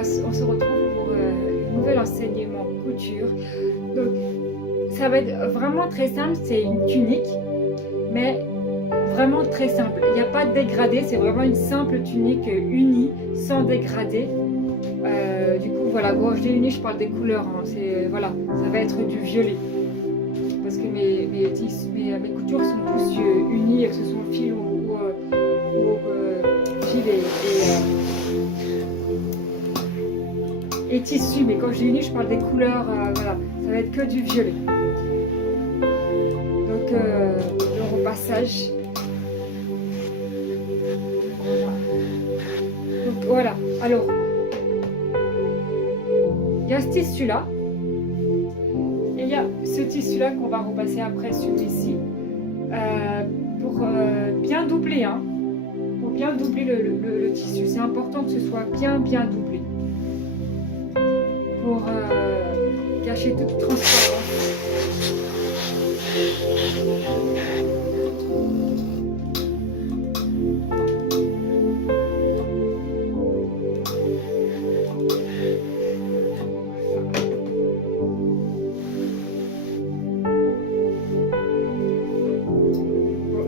on se retrouve pour un nouvel enseignement couture. Donc, ça va être vraiment très simple, c'est une tunique, mais vraiment très simple. Il n'y a pas de dégradé, c'est vraiment une simple tunique unie, sans dégradé. Du coup, voilà, quand je dis unie, je parle des couleurs. Hein, voilà, ça va être du violet. Parce que mes coutures sont tous unies, que ce soit fil ou fil et tissu. Mais quand je dis unie, je parle des couleurs. Voilà, ça va être que du violet. Donc, le repassage. Donc, voilà. Alors, il y a ce tissu-là. Et il y a ce tissu-là qu'on va repasser après celui-ci. Pour bien doubler. Hein, pour bien doubler le tissu. C'est important que ce soit bien doublé. Pour cacher toute transparence.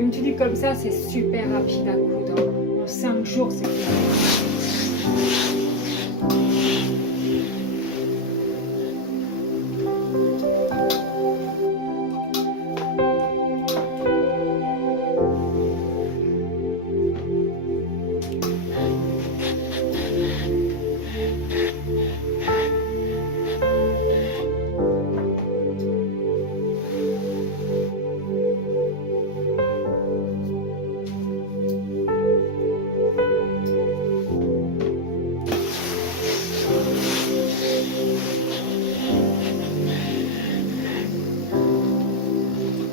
Une tunique comme ça, c'est super rapide à coudre. En 5 jours, c'est fait.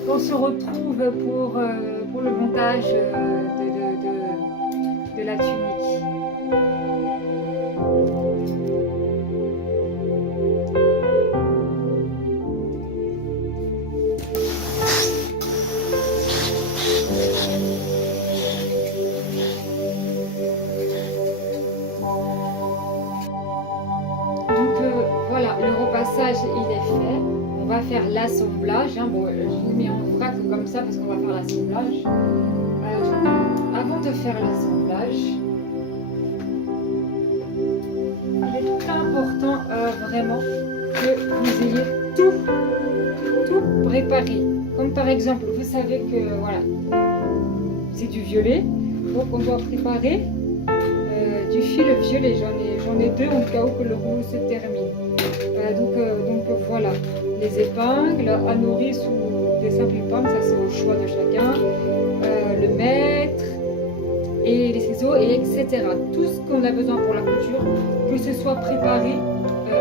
On se retrouve pour le montage de la tunique. Donc voilà, le repassage il est fait. On va faire l'assemblage. Hein. Bon, je l'ai mis en vrac comme ça parce qu'on va faire l'assemblage. Avant de faire l'assemblage, il est tout important vraiment que vous ayez tout préparé. Comme par exemple, vous savez que voilà, c'est du violet, donc on doit préparer du fil violet. J'en ai deux en cas où que le rouleau se termine. Donc voilà, les épingles à nourrice ou des simples épingles, ça c'est au choix de chacun. Le mètre et les ciseaux et etc. Tout ce qu'on a besoin pour la couture, que ce soit préparé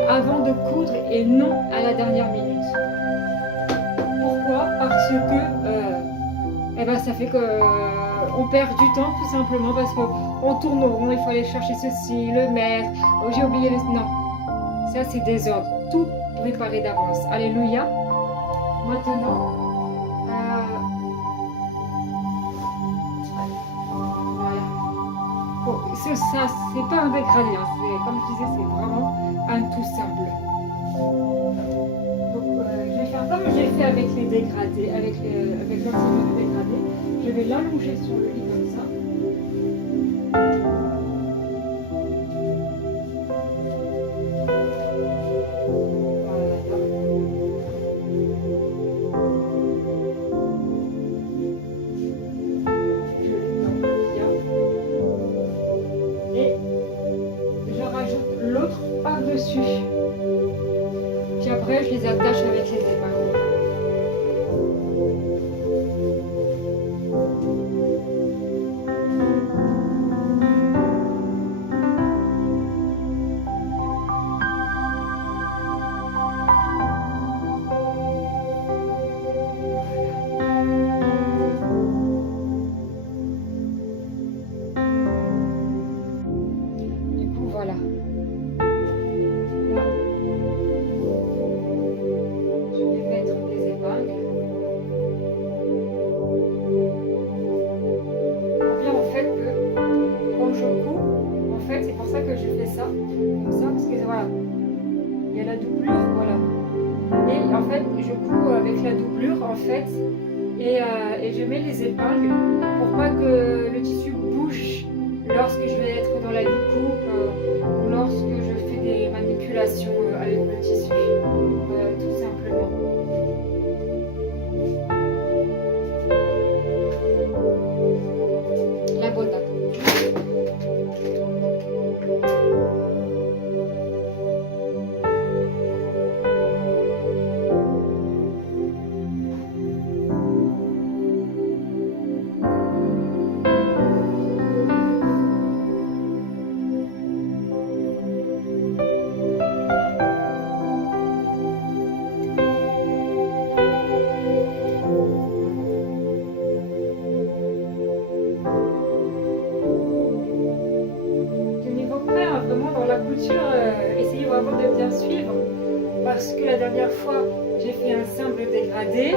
avant de coudre et non à la dernière minute. Pourquoi? Parce que ça fait qu'on perd du temps tout simplement parce qu'on tourne au rond, il faut aller chercher ceci, le mètre, oh, j'ai oublié le... Non, ça c'est désordre, tout préparé d'avance. Alléluia. Maintenant, voilà. Bon, ça, c'est pas un dégradé, hein. Comme je disais, c'est vraiment un tout simple. Donc, je vais faire comme j'ai fait avec les dégradés, avec l'ensemble de dégradés. Je vais l'allonger sur le lit comme ça. Par-dessus. Puis après, je les attache avec les épingles. Du coup, voilà. Je vais je fais ça, comme ça, parce que voilà, il y a la doublure, voilà. Et en fait, je couds avec la doublure, en fait, et je mets les épingles pour pas que le tissu bouge lorsque je vais être dans la découpe ou lorsque je fais des manipulations avec le tissu, tout simplement. La boîte à couture. Essayez vraiment de bien suivre parce que la dernière fois j'ai fait un simple dégradé,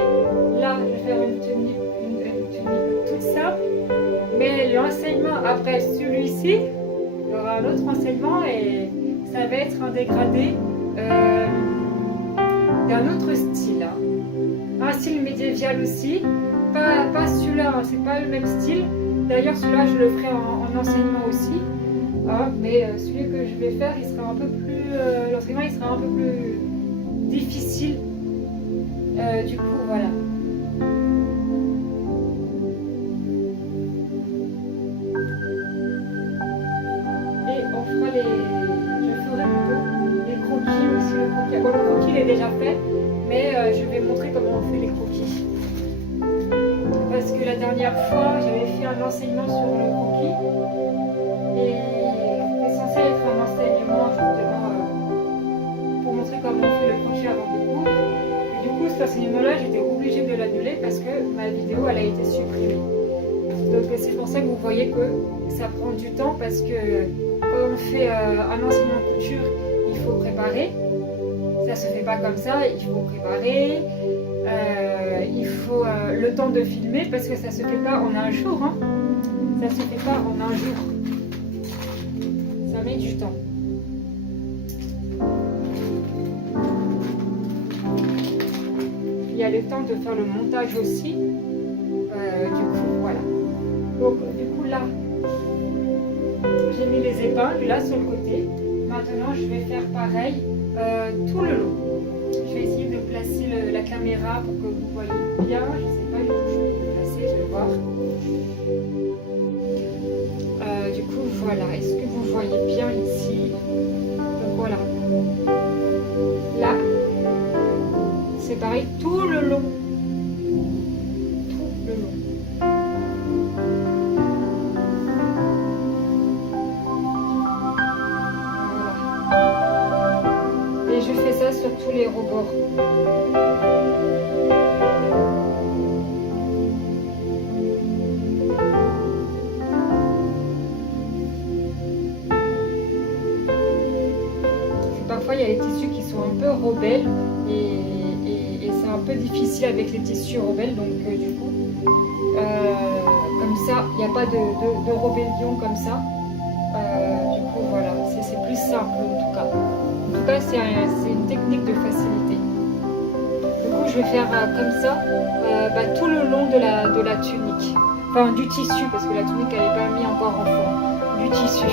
là je vais faire une tunique toute simple, mais l'enseignement après celui-ci, il y aura un autre enseignement et ça va être un dégradé d'un autre style, hein. Un style médiéval aussi, pas celui-là, hein, c'est pas le même style, d'ailleurs celui-là je le ferai en enseignement aussi. Ah, mais celui que je vais faire, il sera un peu plus, l'enseignement il sera un peu plus difficile. Du coup, voilà. Et on fera je ferai plutôt les croquis aussi. Le croquis. Bon, le croquis il est déjà fait, mais je vais montrer comment on fait les croquis. Parce que la dernière fois, j'avais fait un enseignement sur le croquis et censé être un enseignement justement pour montrer comment on fait le crochet avant de coudre. Et du coup, cet enseignement-là, j'étais obligée de l'annuler parce que ma vidéo, elle a été supprimée. Donc c'est pour ça que vous voyez que ça prend du temps parce que quand on fait un enseignement couture, il faut préparer. Ça se fait pas comme ça, il faut préparer. Il faut le temps de filmer parce que ça se fait pas en un jour. Hein. Ça se fait pas en un jour. Ça met du temps. Il y a le temps de faire le montage aussi. Du coup, voilà. Donc, du coup, là, j'ai mis les épingles là sur le côté. Maintenant, je vais faire pareil tout le long. Je vais essayer de placer la caméra pour que vous voyez bien. Je ne sais pas du tout où je peux le placer, je vais voir. Du coup, voilà. Est-ce que vous voyez bien ici? Donc voilà. Là, c'est pareil tout le long. Tout le long. Voilà. Et je fais ça sur tous les rebords. Parfois, il y a les tissus qui sont un peu rebelles et c'est un peu difficile avec les tissus rebelles. Donc, du coup, comme ça, il n'y a pas de rébellion comme ça. Du coup, voilà, c'est plus simple en tout cas. En tout cas, c'est une technique de facilité. Du coup, je vais faire comme ça tout le long de la tunique. Enfin, du tissu, parce que la tunique, elle n'est pas mise encore en forme. Du tissu.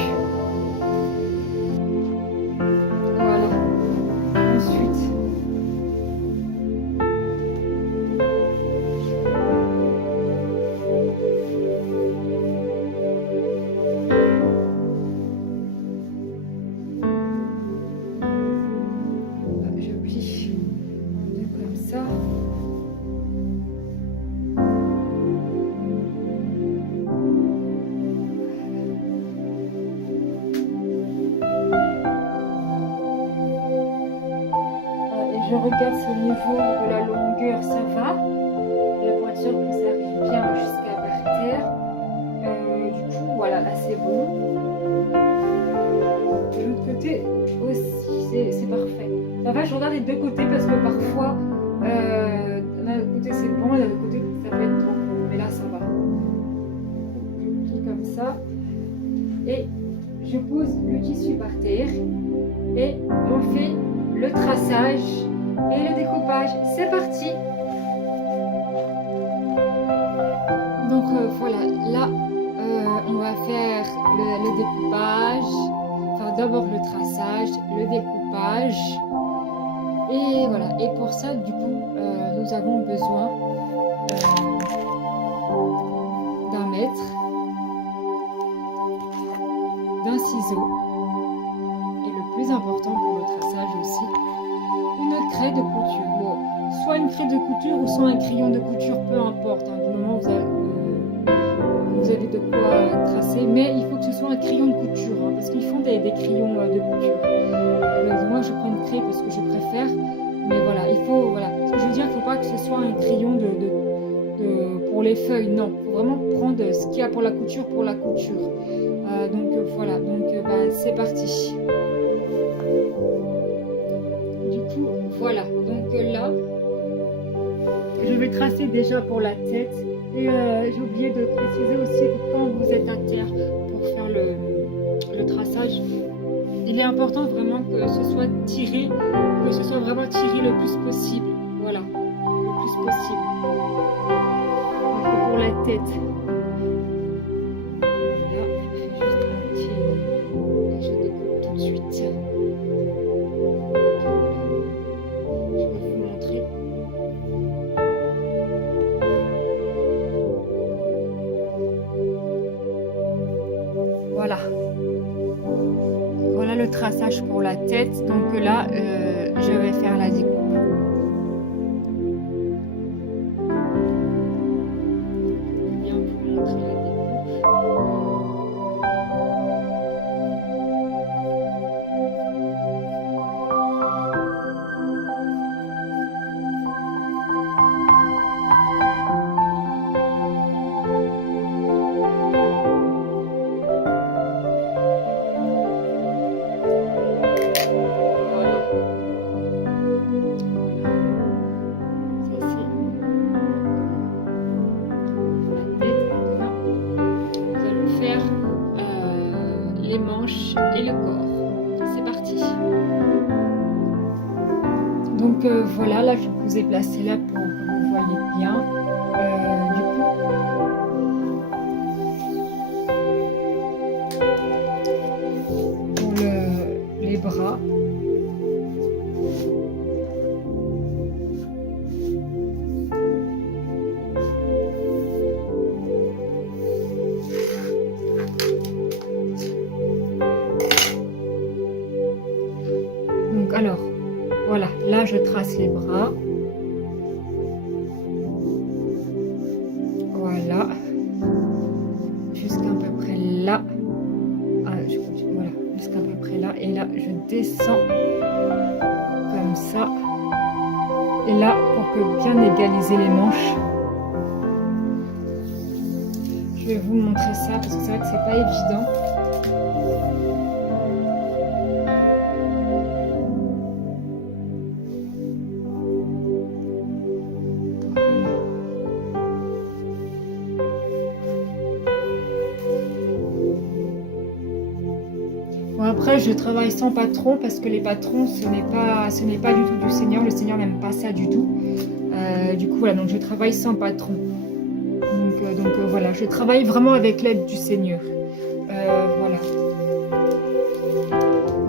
Je regarde si au niveau de la longueur ça va, pour être sûr que ça arrive bien jusqu'à par terre. Du coup, voilà, là c'est bon. De l'autre côté aussi, c'est parfait. Ça va, je regarde les deux côtés parce que parfois, d'un côté c'est bon, de l'autre côté ça peut être trop bon. Mais là ça va. Je plie comme ça et je pose le tissu par terre et on fait le traçage et le découpage. C'est parti! Donc voilà, là on va faire le découpage, enfin d'abord le traçage, le découpage, et voilà. Et pour ça, du coup, nous avons besoin d'un mètre, d'un ciseau, et le plus important pour le traçage aussi, une craie de couture. Bon, soit une craie de couture ou soit un crayon de couture, peu importe, hein, du moment où vous avez de quoi tracer, mais il faut que ce soit un crayon de couture, hein, parce qu'ils font des crayons de couture. Donc, moi je prends une craie parce que je préfère, mais voilà, il faut, voilà, ce que je veux dire, il ne faut pas que ce soit un crayon pour les feuilles, non, il faut vraiment prendre ce qu'il y a pour la couture, donc voilà, donc c'est parti. Du coup, voilà, donc là, je vais tracer déjà pour la tête. Et j'ai oublié de préciser aussi que quand vous êtes à terre pour faire le traçage, il est important vraiment que ce soit tiré, que ce soit vraiment tiré le plus possible. Voilà, le plus possible. Donc pour la tête. Voilà, je fais juste un petit. Et je découpe tout de suite. Je vais vous montrer. Voilà. Voilà le traçage pour la tête. Donc là, je vais faire la découpe. Je vais bien vous montrer la découpe. Les manches et le corps. C'est parti. Donc voilà, là je vous ai placé là pour que vous voyez bien. Du coup, pour les bras. Alors, voilà, là je trace les bras. Voilà. Jusqu'à peu près là. Voilà, jusqu'à peu près là. Et là, je descends comme ça. Et là, pour que bien égaliser les manches, je vais vous montrer ça parce que c'est vrai que c'est pas évident. Bon, après, je travaille sans patron parce que les patrons, ce n'est pas du tout du Seigneur. Le Seigneur n'aime pas ça du tout. Du coup, voilà, donc je travaille sans patron. Donc voilà, je travaille vraiment avec l'aide du Seigneur. Voilà.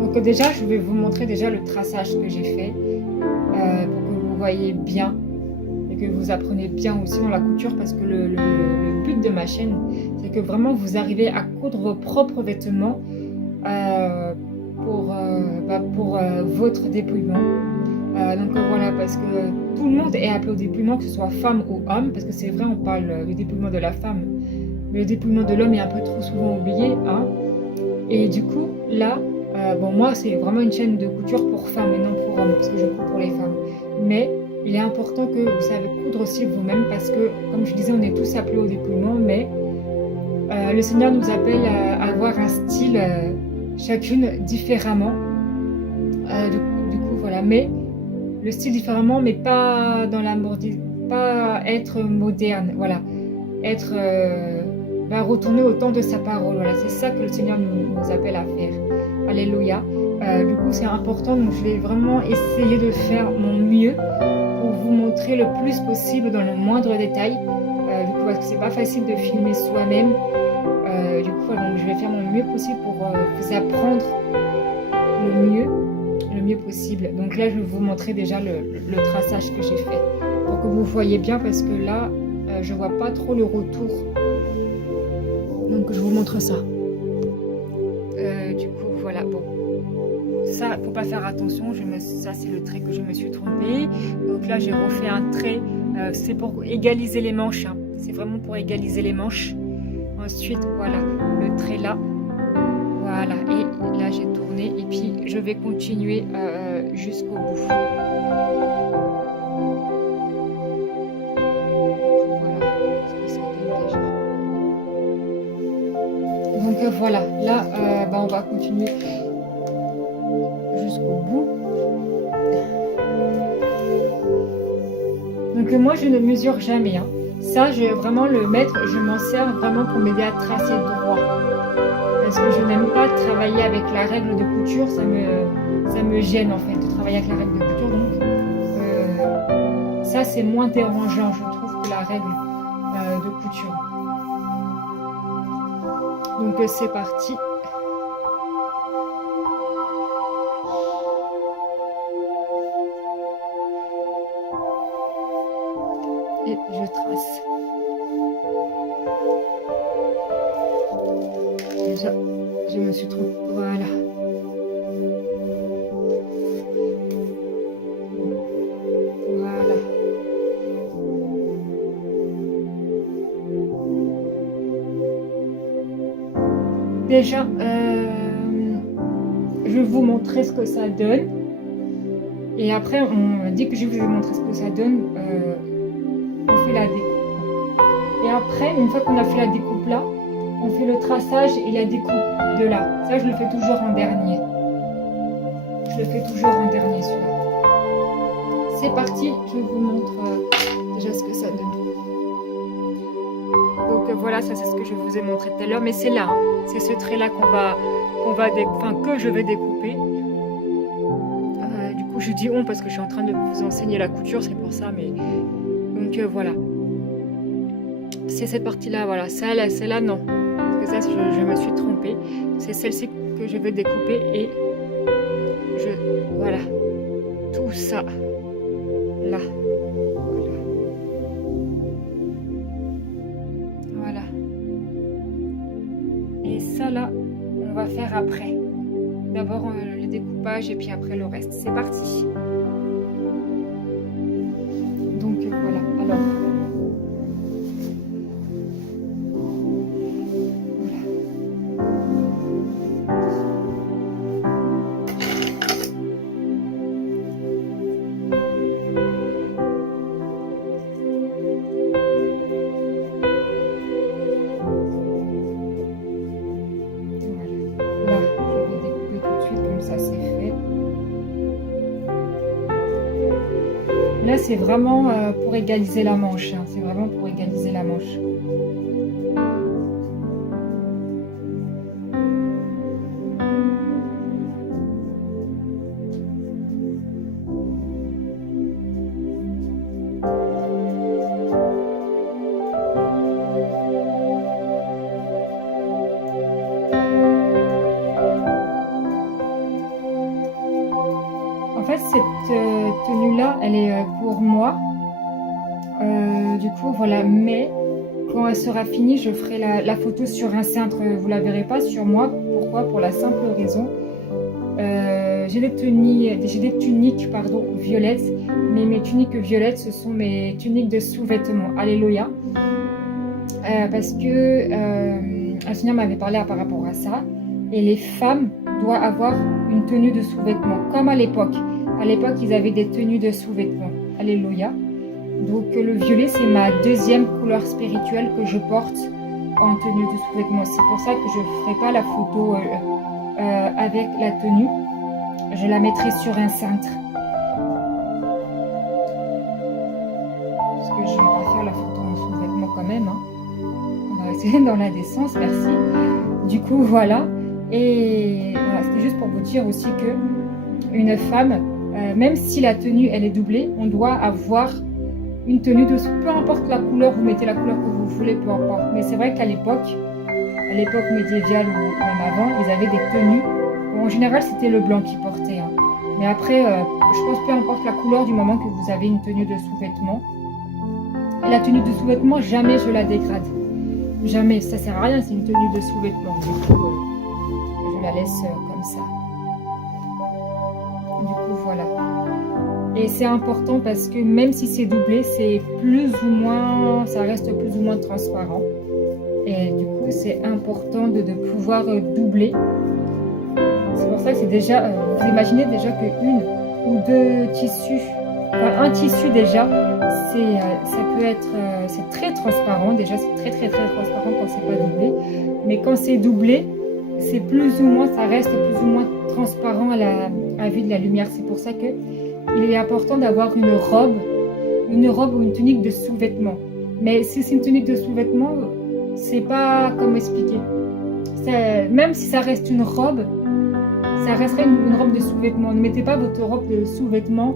Donc déjà, je vais vous montrer déjà le traçage que j'ai fait pour que vous voyez bien et que vous apprenez bien aussi dans la couture parce que le but de ma chaîne, c'est que vraiment vous arrivez à coudre vos propres vêtements pour votre dépouillement. Donc voilà, parce que tout le monde est appelé au dépouillement, que ce soit femme ou homme, parce que c'est vrai, on parle du dépouillement de la femme, mais le dépouillement de l'homme est un peu trop souvent oublié. Hein. Et du coup, là, bon, moi, c'est vraiment une chaîne de couture pour femmes et non pour hommes, parce que je couds pour les femmes. Mais il est important que vous savez coudre aussi vous-même, parce que, comme je disais, on est tous appelés au dépouillement, mais le Seigneur nous appelle à avoir un style chacune différemment. Du coup, voilà. Mais le style différemment, mais pas dans la pas être moderne, voilà. Être va retourner au temps de sa parole. Voilà, c'est ça que le Seigneur nous appelle à faire. Alléluia. Du coup, c'est important, donc je vais vraiment essayer de faire mon mieux pour vous montrer le plus possible dans le moindre détail. Du coup, parce que c'est pas facile de filmer soi-même. Du coup, donc, je vais faire mon mieux possible pour vous apprendre le mieux possible. Donc là, je vais vous montrer déjà le traçage que j'ai fait pour que vous voyez bien, parce que là, je vois pas trop le retour. Donc, je vous montre ça. Du coup, voilà, bon. Ça, faut pas faire attention, ça c'est le trait que je me suis trompée. Donc là, j'ai refait un trait, c'est pour égaliser les manches. Hein. C'est vraiment pour égaliser les manches. Ensuite, voilà, le trait là. Voilà, et là, j'ai tourné. Et puis, je vais continuer jusqu'au bout. Donc voilà, là, on va continuer jusqu'au bout. Donc moi, je ne mesure jamais. Hein. Ça, vraiment le mètre, je m'en sers vraiment pour m'aider à tracer droit. Parce que je n'aime pas travailler avec la règle de couture, ça me gêne en fait de travailler avec la règle de couture. Donc ça, c'est moins dérangeant, je trouve, que la règle de couture. Donc c'est parti. Et je trace. Déjà, je me suis trompée. Voilà. Voilà. Déjà, je vais vous montrer ce que ça donne. Et après, dès que je vous ai montré ce que ça donne, on fait la découpe. Et après, une fois qu'on a fait la découpe là, on fait le traçage et la découpe de là. Ça, je le fais toujours en dernier. Je le fais toujours en dernier, celui-là. C'est parti, je vous montre déjà ce que ça donne. Donc voilà, ça c'est ce que je vous ai montré tout à l'heure. Mais c'est là, hein. C'est ce trait-là que je vais découper. Du coup, je dis on parce que je suis en train de vous enseigner la couture, c'est pour ça. Mais donc voilà. C'est cette partie-là, voilà. Celle-là, non. Parce que ça, je me suis trompée. C'est celle-ci que je vais découper et voilà. Tout ça. Là. Voilà. Et ça, là, on va faire après. D'abord le découpage et puis après le reste. C'est parti. Donc voilà. Alors. Là, c'est vraiment pour égaliser la manche. Hein. C'est vraiment pour égaliser la manche. En fait, cette tenue-là, elle est pour moi. Du coup, voilà. Mais quand elle sera finie, je ferai la photo sur un cintre. Vous la verrez pas sur moi. Pourquoi? Pour la simple raison. J'ai des tuniques, violettes. Mais mes tuniques violettes, ce sont mes tuniques de sous-vêtements. Alléluia. Parce que un Seigneur m'avait parlé par rapport à ça. Et les femmes doivent avoir une tenue de sous-vêtements, comme à l'époque. À l'époque, ils avaient des tenues de sous-vêtements. Alléluia. Donc, le violet, c'est ma deuxième couleur spirituelle que je porte en tenue de sous-vêtements. C'est pour ça que je ne ferai pas la photo avec la tenue. Je la mettrai sur un cintre. Parce que je ne vais pas faire la photo en sous-vêtements quand même. Hein. j'étais dans la décence, merci. Du coup, voilà. Et voilà, c'était juste pour vous dire aussi que une femme, même si la tenue, elle est doublée, on doit avoir une tenue dessous. Peu importe la couleur, vous mettez la couleur que vous voulez, peu importe. Mais c'est vrai qu'à l'époque médiévale ou même avant, ils avaient des tenues. Bon, en général, c'était le blanc qui portait. Hein. Mais après, je pense peu importe la couleur du moment que vous avez une tenue de sous-vêtement. Et la tenue de sous-vêtement, jamais je la dégrade. Jamais, ça sert à rien, c'est une tenue de sous-vêtement. Du coup, je la laisse comme ça. Du coup, voilà. Et c'est important parce que même si c'est doublé, c'est plus ou moins, ça reste plus ou moins transparent. Et du coup, c'est important de pouvoir doubler. C'est pour ça que c'est déjà, vous imaginez déjà qu'une ou deux tissus, enfin un tissu déjà, ça peut être, c'est très transparent. Déjà, c'est très transparent quand c'est pas doublé. Mais quand c'est doublé, c'est plus ou moins, ça reste plus ou moins transparent à la vue de la lumière. C'est pour ça que il est important d'avoir une robe ou une tunique de sous-vêtement. Mais si c'est une tunique de sous-vêtement, c'est pas comme expliquer. Même si ça reste une robe, ça resterait une robe de sous-vêtement. Ne mettez pas votre robe de sous-vêtement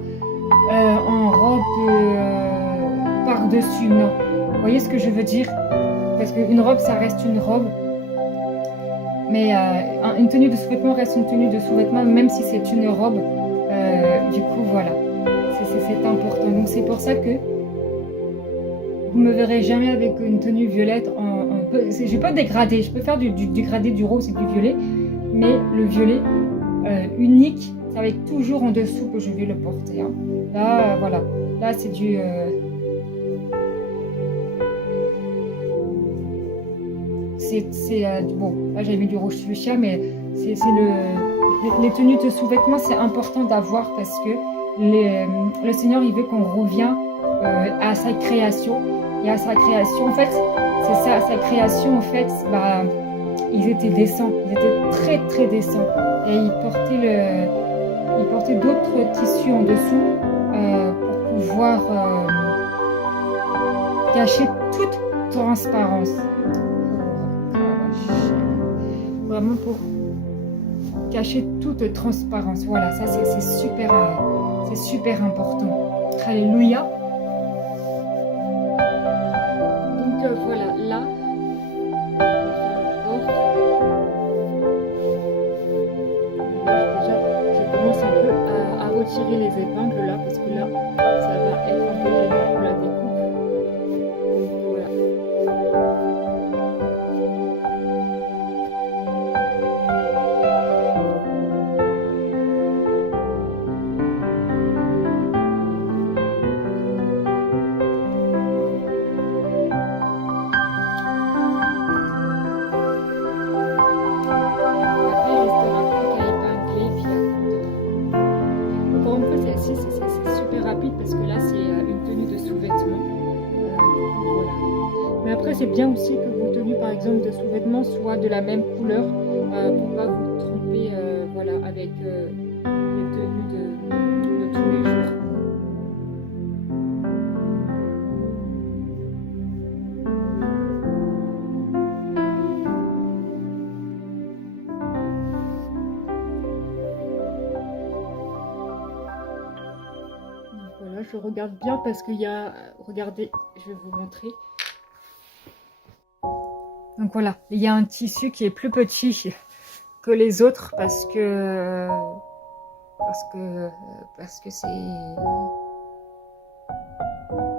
en robe par-dessus, non. Vous voyez ce que je veux dire? Parce qu'une robe, ça reste une robe. Mais une tenue de sous-vêtement reste une tenue de sous-vêtement, même si c'est une robe. Du coup, voilà. C'est important. Donc, c'est pour ça que vous me verrez jamais avec une tenue violette je vais pas dégrader. Je peux faire du dégradé, du rose et du violet. Mais le violet unique, ça va être toujours en dessous que je vais le porter. Hein. Là, voilà. Là, c'est du... bon, là j'avais mis du rouge fuchsia, mais les tenues de sous-vêtements, c'est important d'avoir parce que le Seigneur, il veut qu'on revienne à sa création. Et à sa création, en fait, c'est ça, sa création, en fait, bah, ils étaient décents, ils étaient très décents. Et ils portaient d'autres tissus en dessous pour pouvoir cacher toute transparence. Vraiment pour cacher toute transparence. Voilà, ça c'est super important. Alléluia. Donc voilà, là, déjà, je commence un peu à retirer les épingles là, parce que là, ça va être un peu gênant pour la découpe. Voilà. Parce que là c'est une tenue de sous-vêtement. Voilà. Mais après c'est bien aussi que vos tenues par exemple de sous-vêtements soient de la même couleur pour pas vous tromper voilà, avec les tenues de tous les jours. Voilà, je regarde bien parce qu'il y a... Regardez, je vais vous montrer. Donc voilà, il y a un tissu qui est plus petit que les autres parce que c'est...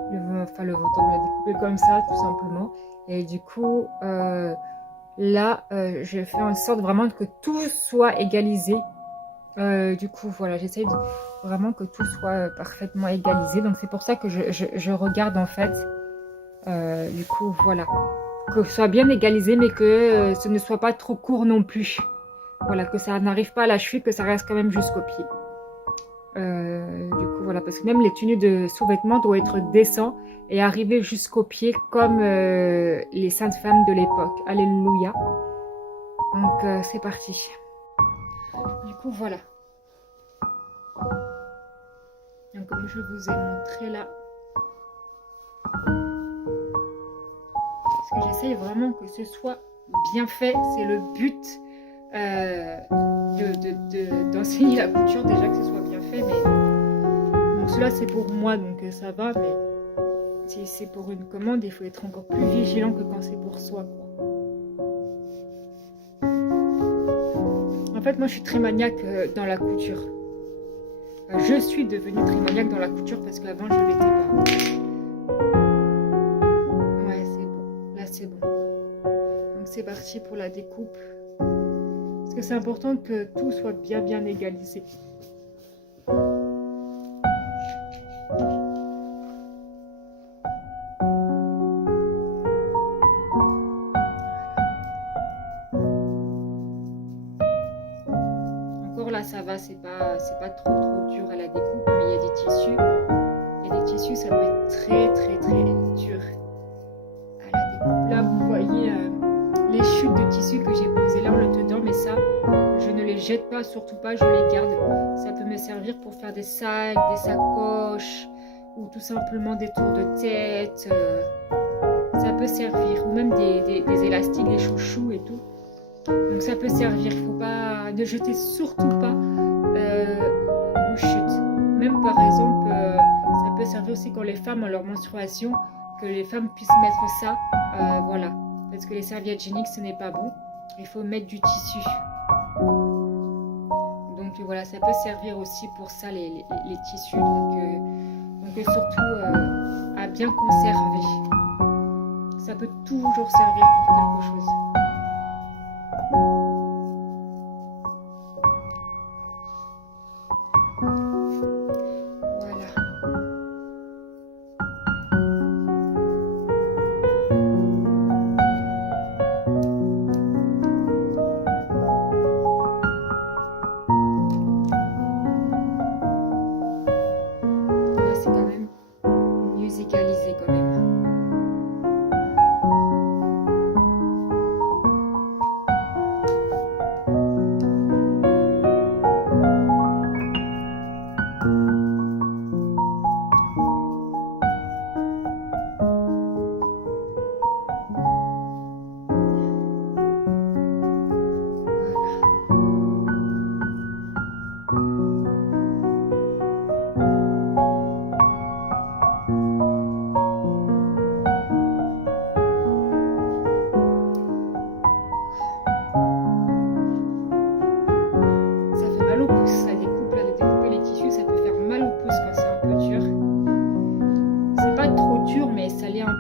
Le ventre, on l'a découpé comme ça, tout simplement. Et du coup, là, je fais en sorte vraiment que tout soit égalisé. Du coup, voilà, j'essaye vraiment que tout soit parfaitement égalisé. Donc, c'est pour ça que je regarde, en fait. Du coup, voilà. Que ce soit bien égalisé, mais que ce ne soit pas trop court non plus. Voilà, que ça n'arrive pas à la cheville, que ça reste quand même jusqu'au pied. Du coup, voilà, parce que même les tenues de sous-vêtements doivent être décents et arriver jusqu'au pied comme les saintes femmes de l'époque. Alléluia. Donc, c'est parti. Du coup, voilà. Donc, comme je vous ai montré là, Parce que j'essaye vraiment que ce soit bien fait. C'est le but d'enseigner la couture, déjà que ce soit bien fait. Mais donc cela c'est pour moi, donc ça va. Mais si c'est pour une commande, il faut être encore plus vigilant que quand c'est pour soi, quoi. En fait, moi je suis très maniaque dans la couture. Je suis devenue très maniaque dans la couture parce qu'avant je ne l'étais pas. Ouais, c'est bon. Là c'est bon. Donc c'est parti pour la découpe. Parce que c'est important que tout soit bien égalisé. Encore là ça va, c'est pas trop dur à la découpe, mais il y a des tissus. Il y a des tissus, ça peut être très dur à la découpe. Là vous voyez les chutes de tissu que j'ai posées là en le tenant, mais ça je ne les jette pas, surtout pas, je les garde. Ça peut me servir pour faire des sacs, des sacoches ou tout simplement des tours de tête. Ça peut servir, ou même des élastiques, des chouchous et tout. Donc ça peut servir, il ne faut pas, ne jetez surtout pas vos chutes. Même par exemple, ça peut servir aussi quand les femmes ont leur menstruation, que les femmes puissent mettre ça, voilà. Parce que les serviettes hygiéniques, ce n'est pas bon. Il faut mettre du tissu. Donc voilà, ça peut servir aussi pour ça, les tissus. Donc surtout à bien conserver. Ça peut toujours servir pour quelque chose.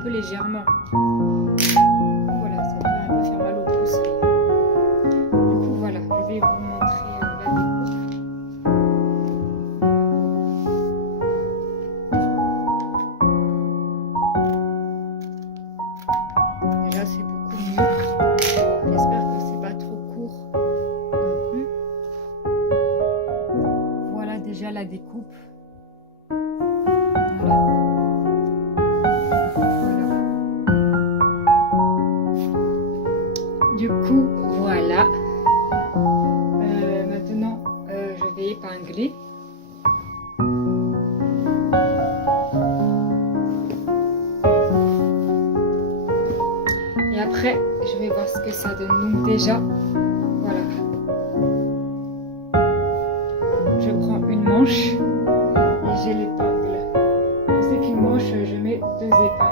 Légèrement. Voilà, ça peut un peu faire mal au pouce. Du coup, voilà, je vais vous montrer la découpe. Déjà, c'est beaucoup mieux. J'espère que c'est pas trop court non plus. Voilà déjà la découpe. Voilà. Du coup, voilà. Maintenant, je vais épingler. Et après, je vais voir ce que ça donne. Donc déjà, voilà. Je prends une manche et j'ai l'épingle. Je sais qu'une manche, je mets 2 épingles.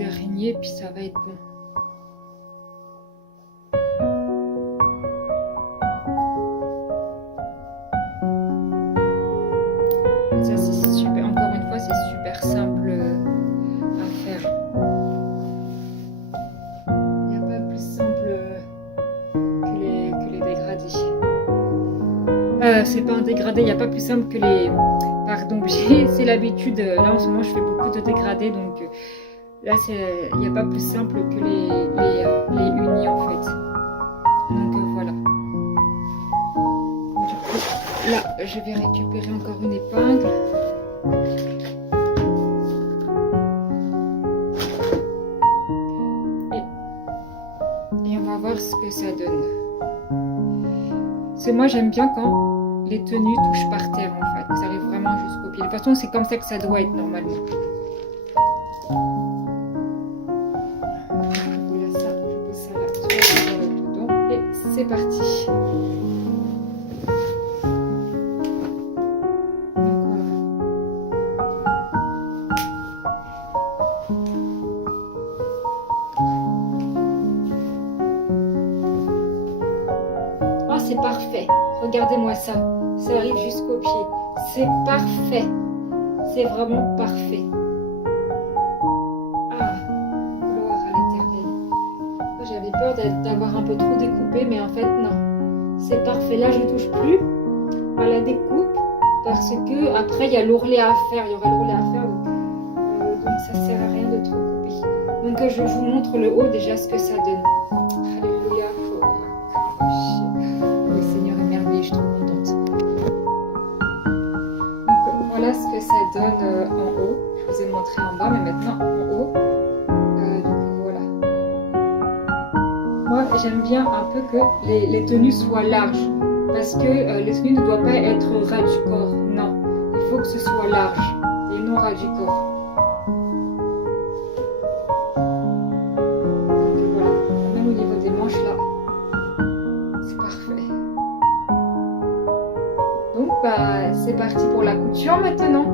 dernier, puis ça va être bon. Ça c'est super, encore une fois c'est super simple à faire. Il n'y a pas plus simple que les dégradés. C'est pas un dégradé, il n'y a pas plus simple que les... Pardon, c'est l'habitude, là en ce moment je fais beaucoup de dégradés, donc là il n'y a pas plus simple que les unis en fait. Donc voilà. Du coup, là je vais récupérer encore une épingle. Et on va voir ce que ça donne. Moi j'aime bien quand les tenues touchent par terre en fait, que ça arrive vraiment jusqu'au pied. De toute façon c'est comme ça que ça doit être normalement. Voilà ça, je pose ça là, dedans et c'est parti. Donc voilà. Oh c'est parfait, regardez-moi ça. Ça arrive jusqu'au pied. C'est parfait. C'est vraiment parfait. Ah, gloire à l'Éternel. Moi, j'avais peur d'avoir un peu trop découpé, mais en fait, non. C'est parfait. Là, je ne touche plus à la découpe parce que après, il y a l'ourlet à faire. Il y aura l'ourlet à faire. Donc, ça ne sert à rien de trop couper. Donc, je vous montre le haut déjà ce que ça donne. Alléluia. Le Seigneur est merveilleux. Je suis trop contente. Voilà ce que ça donne en haut. Je vous ai montré en bas, mais maintenant en haut. Donc voilà. Moi, j'aime bien un peu que les tenues soient larges. Parce que les tenues ne doivent pas être ras du corps. Non. Il faut que ce soit large et non ras du corps. Donc voilà. Même au niveau des manches là. C'est parfait. Donc bah, c'est parti pour la couture maintenant.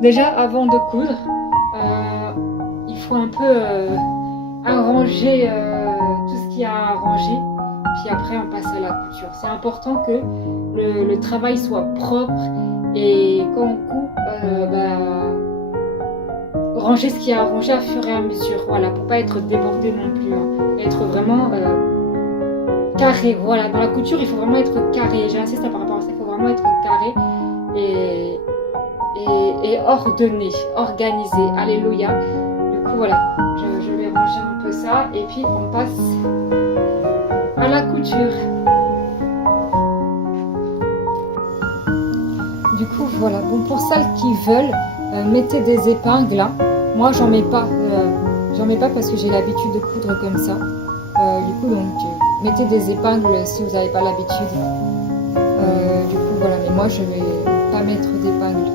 Déjà avant de coudre, il faut un peu arranger tout ce qu'il y a à arranger, puis après on passe à la couture. C'est important que le travail soit propre et quand on coupe, ranger ce qu'il y a à ranger à fur et à mesure, voilà, pour pas être débordé non plus, hein. Être vraiment carré, voilà, dans la couture il faut vraiment être carré, j'insiste par rapport à ça, il faut vraiment être carré et ordonné, organisé, alléluia. Du coup voilà, je vais ranger un peu ça et puis on passe à la couture. Du coup voilà, bon pour celles qui veulent, mettez des épingles là. Moi j'en mets pas parce que j'ai l'habitude de coudre comme ça. Du coup donc mettez des épingles si vous n'avez pas l'habitude. Du coup voilà, mais moi je vais pas mettre d'épingles.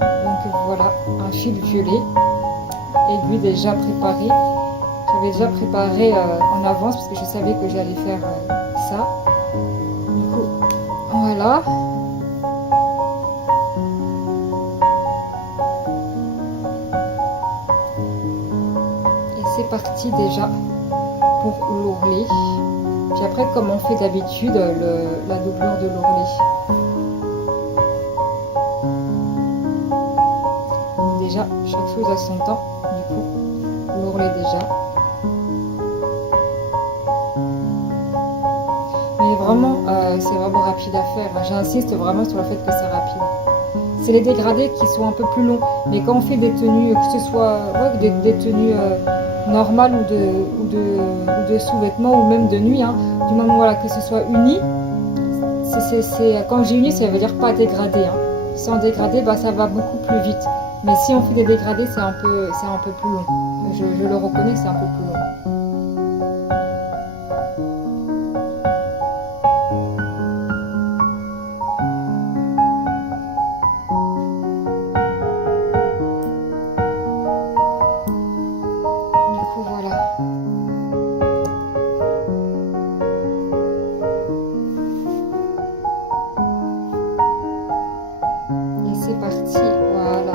Donc voilà, un fil violet, aiguille déjà préparée. J'avais déjà préparé en avance parce que je savais que j'allais faire ça. Du coup voilà. Et c'est parti déjà pour l'ourlet. Puis après, comme on fait d'habitude, la doublure de l'ourlet. Déjà, chaque chose a son temps. Du coup, l'ourlet déjà. Mais vraiment, c'est vraiment rapide à faire. J'insiste vraiment sur le fait que c'est rapide. C'est les dégradés qui sont un peu plus longs. Mais quand on fait des tenues, que ce soit des tenues normales ou de sous-vêtements ou même de nuit, hein, du moment voilà, que ce soit uni, quand j'ai uni, ça veut dire pas dégradé. Hein. Sans dégradé, bah, ça va beaucoup plus vite. Mais si on fait des dégradés, c'est un peu plus long. Je le reconnais, c'est un peu plus long. C'est parti, voilà.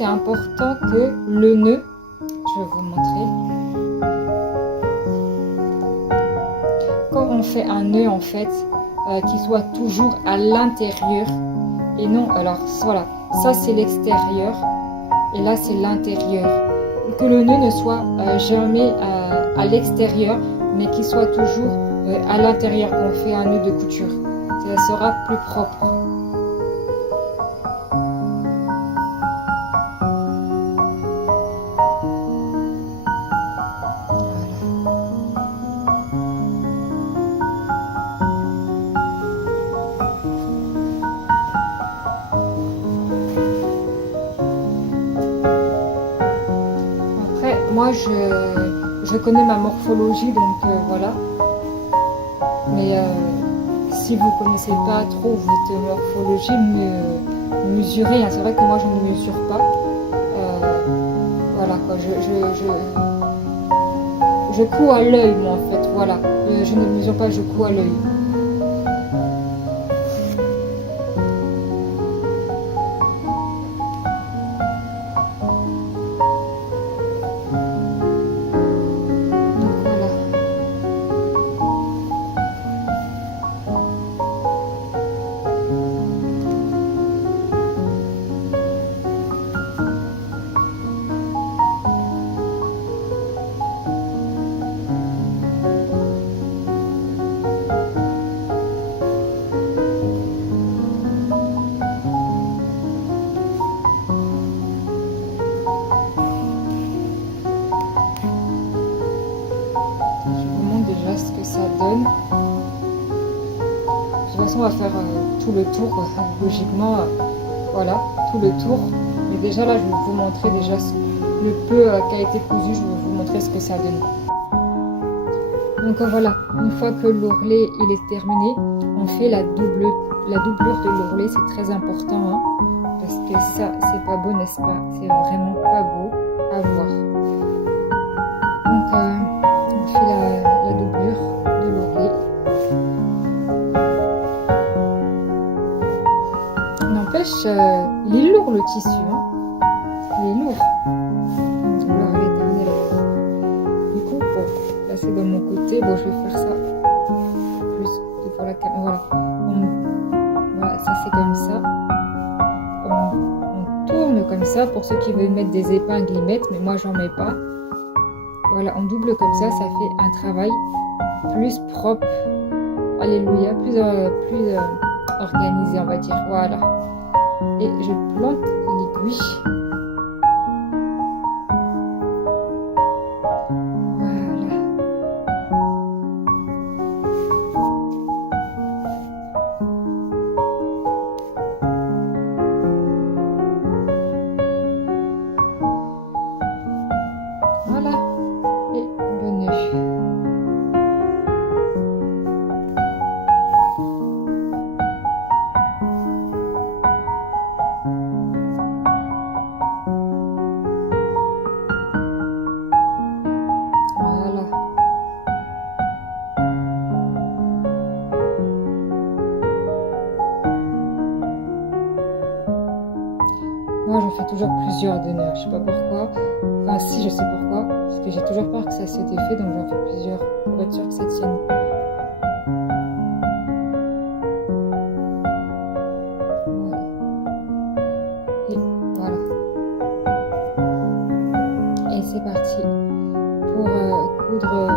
c'est important que le nœud, je vais vous montrer. Quand on fait un nœud en fait, qu'il soit toujours à l'intérieur et non, alors voilà, ça c'est l'extérieur et là c'est l'intérieur. Que le nœud ne soit jamais à l'extérieur, mais qu'il soit toujours à l'intérieur quand on fait un nœud de couture. Ça sera plus propre. Moi, je connais ma morphologie, donc voilà. Mais si vous ne connaissez pas trop votre morphologie, mesurez. Hein. C'est vrai que moi, je ne mesure pas. Voilà, quoi. Je couds à l'œil, moi, en fait. Voilà. Je ne mesure pas, je couds à l'œil. Ce que ça donne. De toute façon, on va faire tout le tour, logiquement, voilà, tout le tour. Mais déjà là, je vais vous montrer déjà le peu qui a été cousu, je vais vous montrer ce que ça donne. Donc voilà, une fois que l'ourlet il est terminé, on fait la doublure de l'ourlet, c'est très important, hein, parce que ça, c'est pas beau, n'est-ce pas? C'est vraiment pas beau à voir. Donc, on fait la doublure de l'ourlet. N'empêche, il est lourd le tissu, hein. Il est lourd. Alors, l'éternel. Du coup, bon, là c'est de mon côté. Bon, je vais faire ça plus devant la caméra. Voilà. Voilà, ça c'est comme ça. On tourne comme ça. Pour ceux qui veulent mettre des épingles, ils mettent, mais moi j'en mets pas. Voilà, on double comme ça fait un travail plus propre, alléluia, plus organisé, on va dire, voilà. Et je plante l'aiguille. Voilà. Voilà. Et le nœud. Moi, j'en fais toujours plusieurs de nœuds. Je sais pas pourquoi. Enfin, si, je sais pourquoi. Parce que j'ai toujours peur que ça se défait, donc j'en fais plusieurs pour être sûr que ça tienne. Voilà. Et voilà. Et c'est parti pour coudre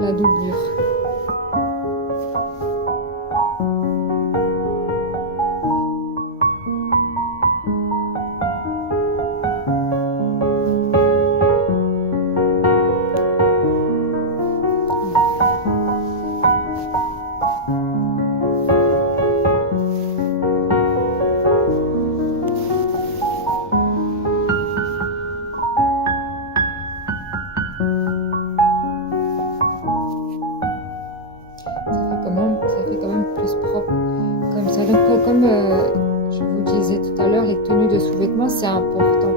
la doublure. Ça fait quand même plus propre comme ça. Donc comme je vous disais tout à l'heure, les tenues de sous-vêtements c'est important.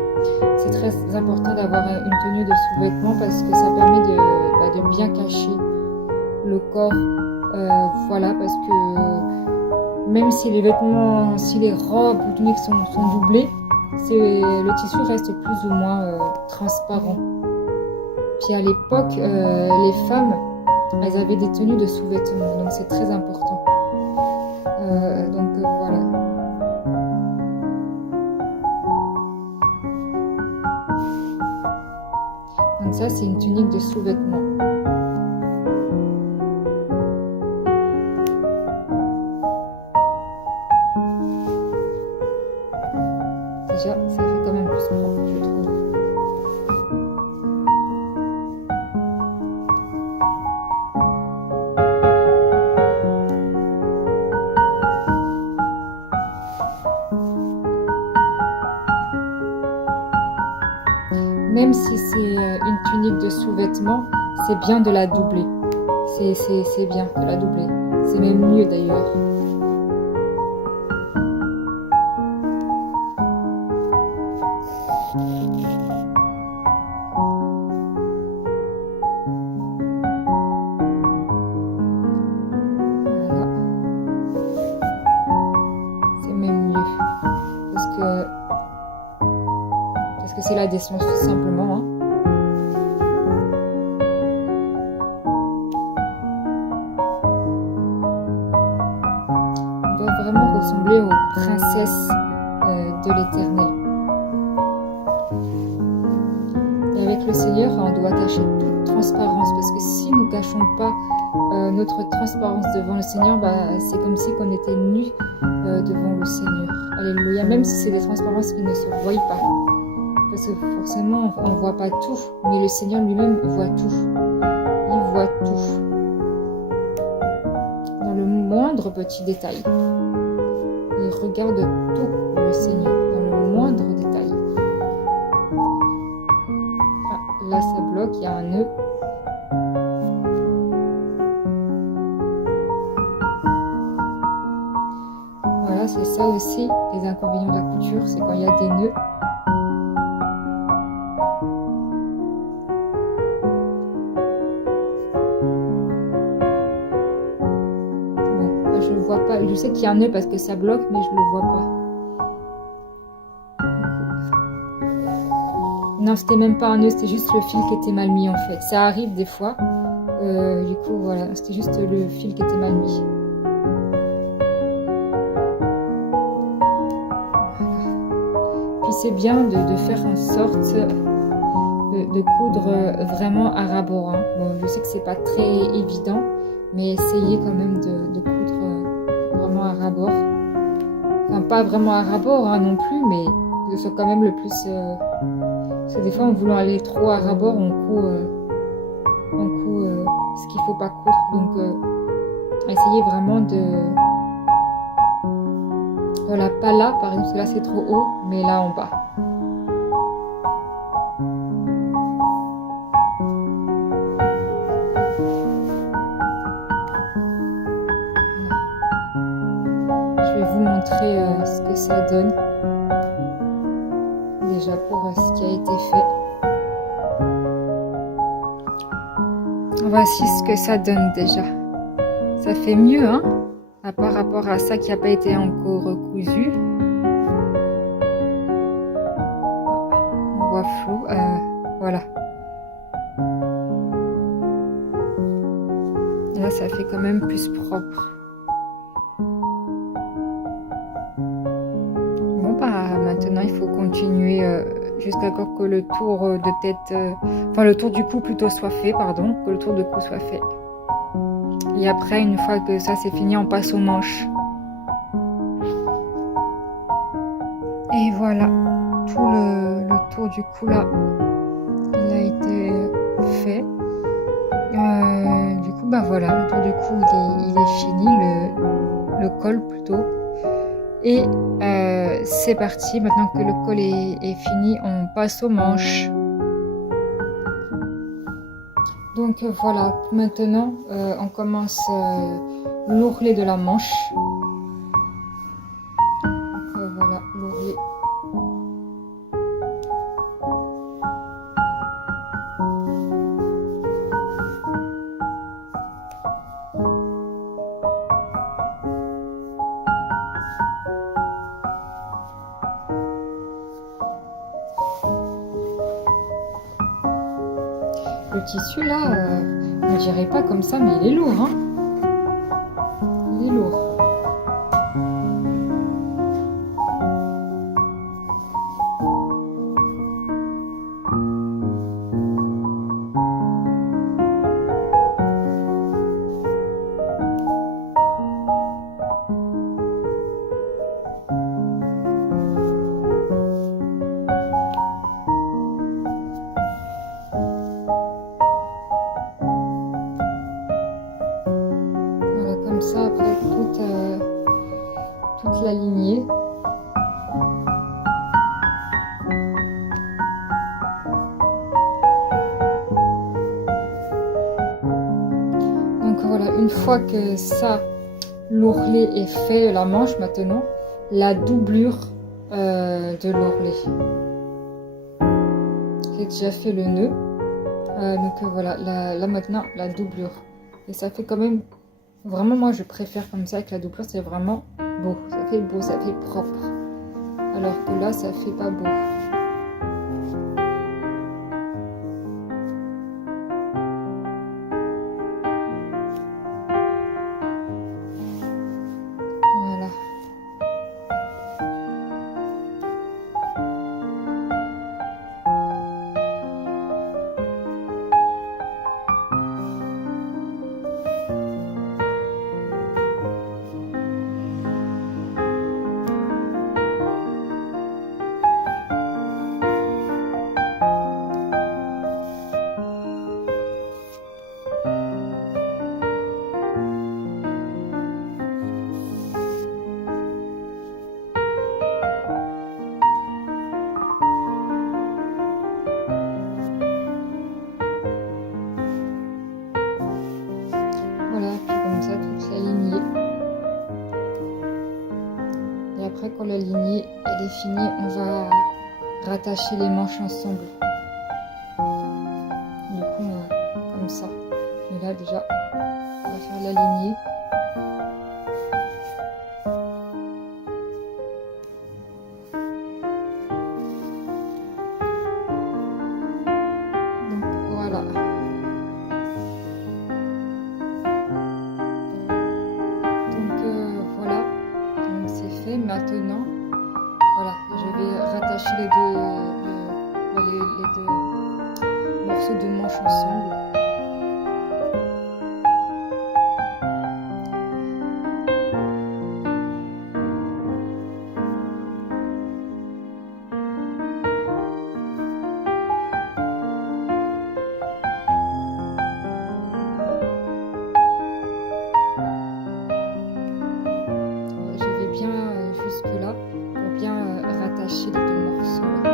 C'est très important d'avoir une tenue de sous-vêtements parce que ça permet de bien cacher le corps. Voilà, parce que même si les vêtements, si les robes ou tuniques sont doublées, le tissu reste plus ou moins transparent. Puis à l'époque, les femmes, elles avaient des tenues de sous-vêtements, donc c'est très important. Voilà. Donc ça, c'est une tunique de sous-vêtements. Déjà, ça fait quand même plus propre, je trouve. Même si c'est une tunique de sous-vêtements, c'est bien de la doubler. C'est bien de la doubler. C'est même mieux d'ailleurs. Voilà. C'est même mieux. Parce que c'est la décence tout simplement. Hein. On doit vraiment ressembler aux princesses de l'Éternel. Et avec le Seigneur, on doit cacher toute transparence, parce que si nous ne cachons pas notre transparence devant le Seigneur, c'est comme si on était nus devant le Seigneur. Alléluia, même si c'est des transparences qui ne se voient pas. Parce que forcément, on ne voit pas tout, mais le Seigneur lui-même voit tout. Il voit tout. Dans le moindre petit détail. Il regarde tout, le Seigneur, dans le moindre détail. Ah, là, ça bloque, il y a un nœud. Voilà, c'est ça aussi, les inconvénients de la couture, c'est quand il y a des nœuds. Je le vois pas. Je sais qu'il y a un nœud parce que ça bloque, mais je le vois pas. Non, c'était même pas un nœud, c'était juste le fil qui était mal mis en fait. Ça arrive des fois. Du coup, voilà, c'était juste le fil qui était mal mis. Voilà. Puis c'est bien de faire en sorte de coudre vraiment à rabord. Hein. Bon, je sais que c'est pas très évident, mais essayez quand même de coudre vraiment à rabord. Enfin, pas vraiment à rabord hein, non plus, mais que ce soit quand même le plus... parce que des fois, en voulant aller trop à rabord, on coud ce qu'il faut pas coudre. Donc, essayez vraiment de... Voilà, pas là, par exemple, parce que là, c'est trop haut, mais là, en bas. Je vais vous montrer ce que ça donne. Déjà pour ce qui a été fait. Voici ce que ça donne déjà. Ça fait mieux, hein, par rapport à ça qui n'a pas été encore cousu. On voit flou. Voilà. Et là, ça fait quand même plus propre. Bon, maintenant, il faut continuer jusqu'à ce que le tour de tête, enfin le tour du cou plutôt soit fait, pardon, que le tour de cou soit fait. Et après, une fois que ça c'est fini, on passe aux manches. Et voilà, tout le tour du cou là, il a été fait. Du coup, voilà, le tour du cou il est fini, le col plutôt. Et c'est parti, maintenant que le col est fini, on passe aux manches. Donc voilà, maintenant on commence l'ourlet de la manche. Voilà, l'ourlet. Le tissu là, on dirait pas comme ça, mais il est lourd, hein. Il est lourd. Voilà, comme ça, après toute la lignée. Donc voilà, une fois que ça, l'ourlet est fait, la manche maintenant, la doublure de l'ourlet. J'ai déjà fait le nœud, donc voilà, là maintenant la doublure. Et ça fait quand même, vraiment moi je préfère comme ça avec la doublure, c'est vraiment beau, ça fait propre. Alors que là ça fait pas beau. Voilà. Voilà, puis comme ça toute la lignée. Et après quand la lignée elle est finie, on va rattacher les manches ensemble. Du coup, comme ça. Et là déjà, on va faire la lignée. Donc voilà. Voilà, donc c'est fait. Maintenant, voilà, je vais rattacher les deux morceaux de manche ensemble. Je vais bien jusque là pour bien rattacher les deux morceaux là.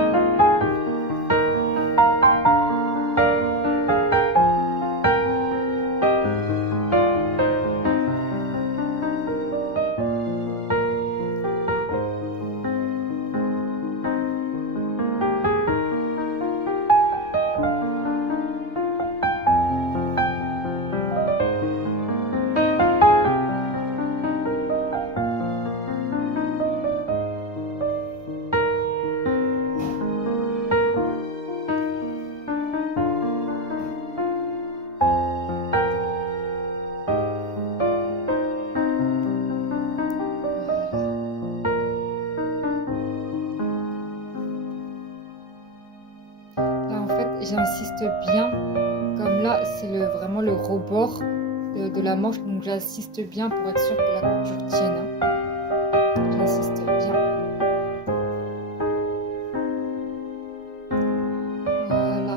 Là en fait j'insiste bien, comme là c'est vraiment le rebord de la manche, donc j'insiste bien pour être sûr que la couture tienne, hein. J'insiste bien. Voilà.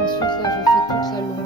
Ensuite, là je fais toute la longueur.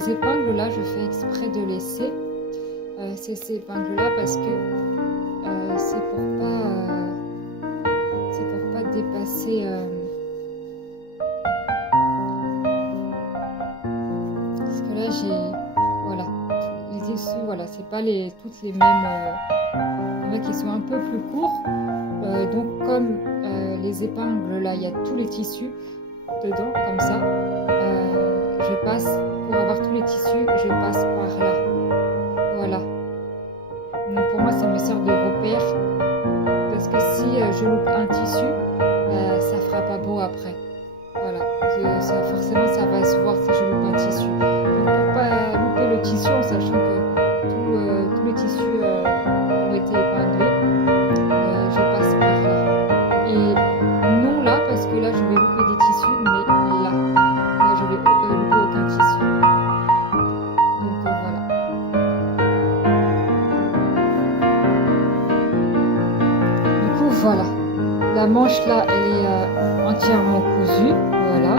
les épingles là, je fais exprès de laisser ces épingles là parce que c'est pour pas dépasser. Parce que là j'ai, voilà, les tissus, voilà, c'est pas toutes les mêmes. Il y en a qui sont un peu plus courts. Donc comme les épingles là, il y a tous les tissus dedans comme ça. Je passe, pour avoir tous les tissus, je passe par là. Voilà. Donc pour moi, ça me sert de repère. Parce que si je loupe un tissu, ça fera pas beau après. Voilà. Forcément, ça va se voir si je loupe un tissu. Donc pour pas louper le tissu, en sachant que tous les tissus ont été épinglés, je passe par là. Et non là, parce que là, je vais louper des tissus, mais là. Je vais louper aucun tissu. Donc voilà. Du coup voilà. La manche là elle est entièrement cousue. Voilà.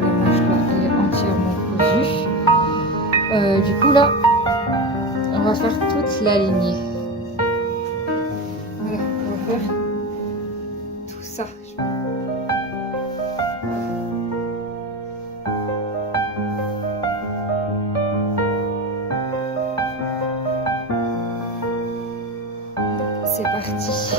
La manche là elle est entièrement cousue. Du coup là on va faire toute la lignée. Voilà, on va faire tout ça. C'est parti.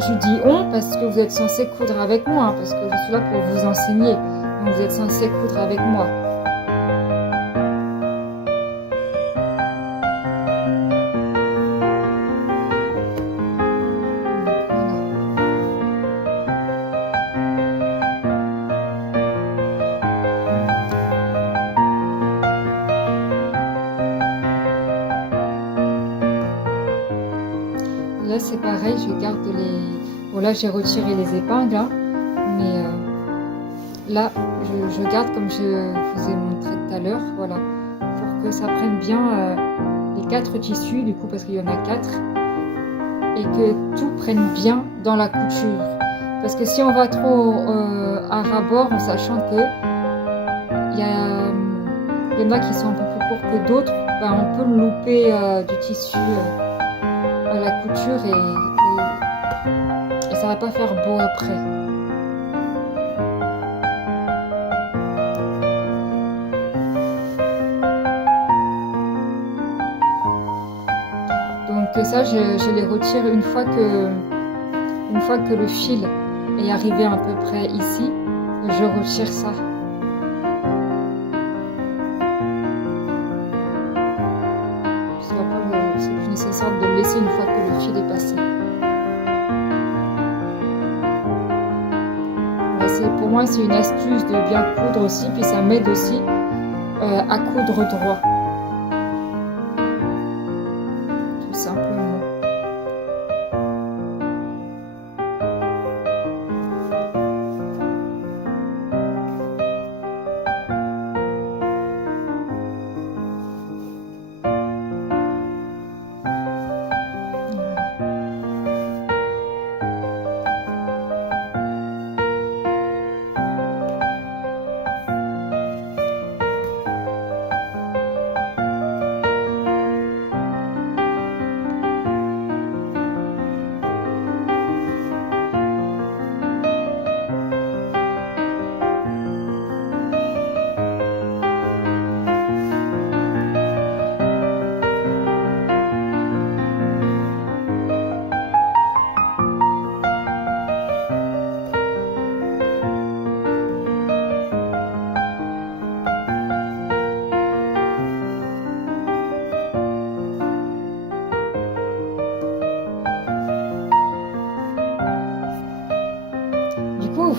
Je dis on parce que vous êtes censé coudre avec moi, hein, parce que je suis là pour vous enseigner. Donc vous êtes censé coudre avec moi. Là c'est pareil, je garde les... Bon là j'ai retiré les épingles, hein, mais là je garde comme je vous ai montré tout à l'heure, voilà, pour que ça prenne bien les 4 tissus, du coup parce qu'il y en a 4, et que tout prenne bien dans la couture. Parce que si on va trop à ras-bord, en sachant que il y en a qui sont un peu plus courts que d'autres, ben, on peut louper du tissu à la couture et ça va pas faire beau après. Donc ça je les retire une fois que le fil est arrivé à peu près ici, je retire ça. Parce qu'après c'est plus nécessaire de le laisser une fois que le fil est passé. Pour moi c'est une astuce de bien coudre aussi, puis ça m'aide aussi à coudre droit. Tout simplement.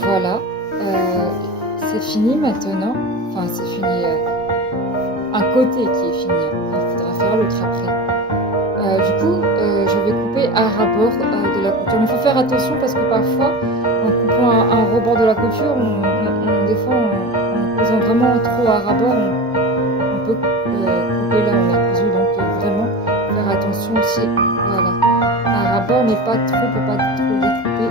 Voilà, c'est fini maintenant. Enfin, c'est fini. Un côté qui est fini. Il faudra faire l'autre après. Du coup, je vais couper à ras-bord de la couture. Mais il faut faire attention parce que parfois, en coupant un rebord de la couture, des fois, en cousant vraiment trop à ras-bord, on peut couper là où on a cousu. Donc, vraiment, faire attention aussi. Voilà, à ras-bord, mais pas trop, pas trop découper.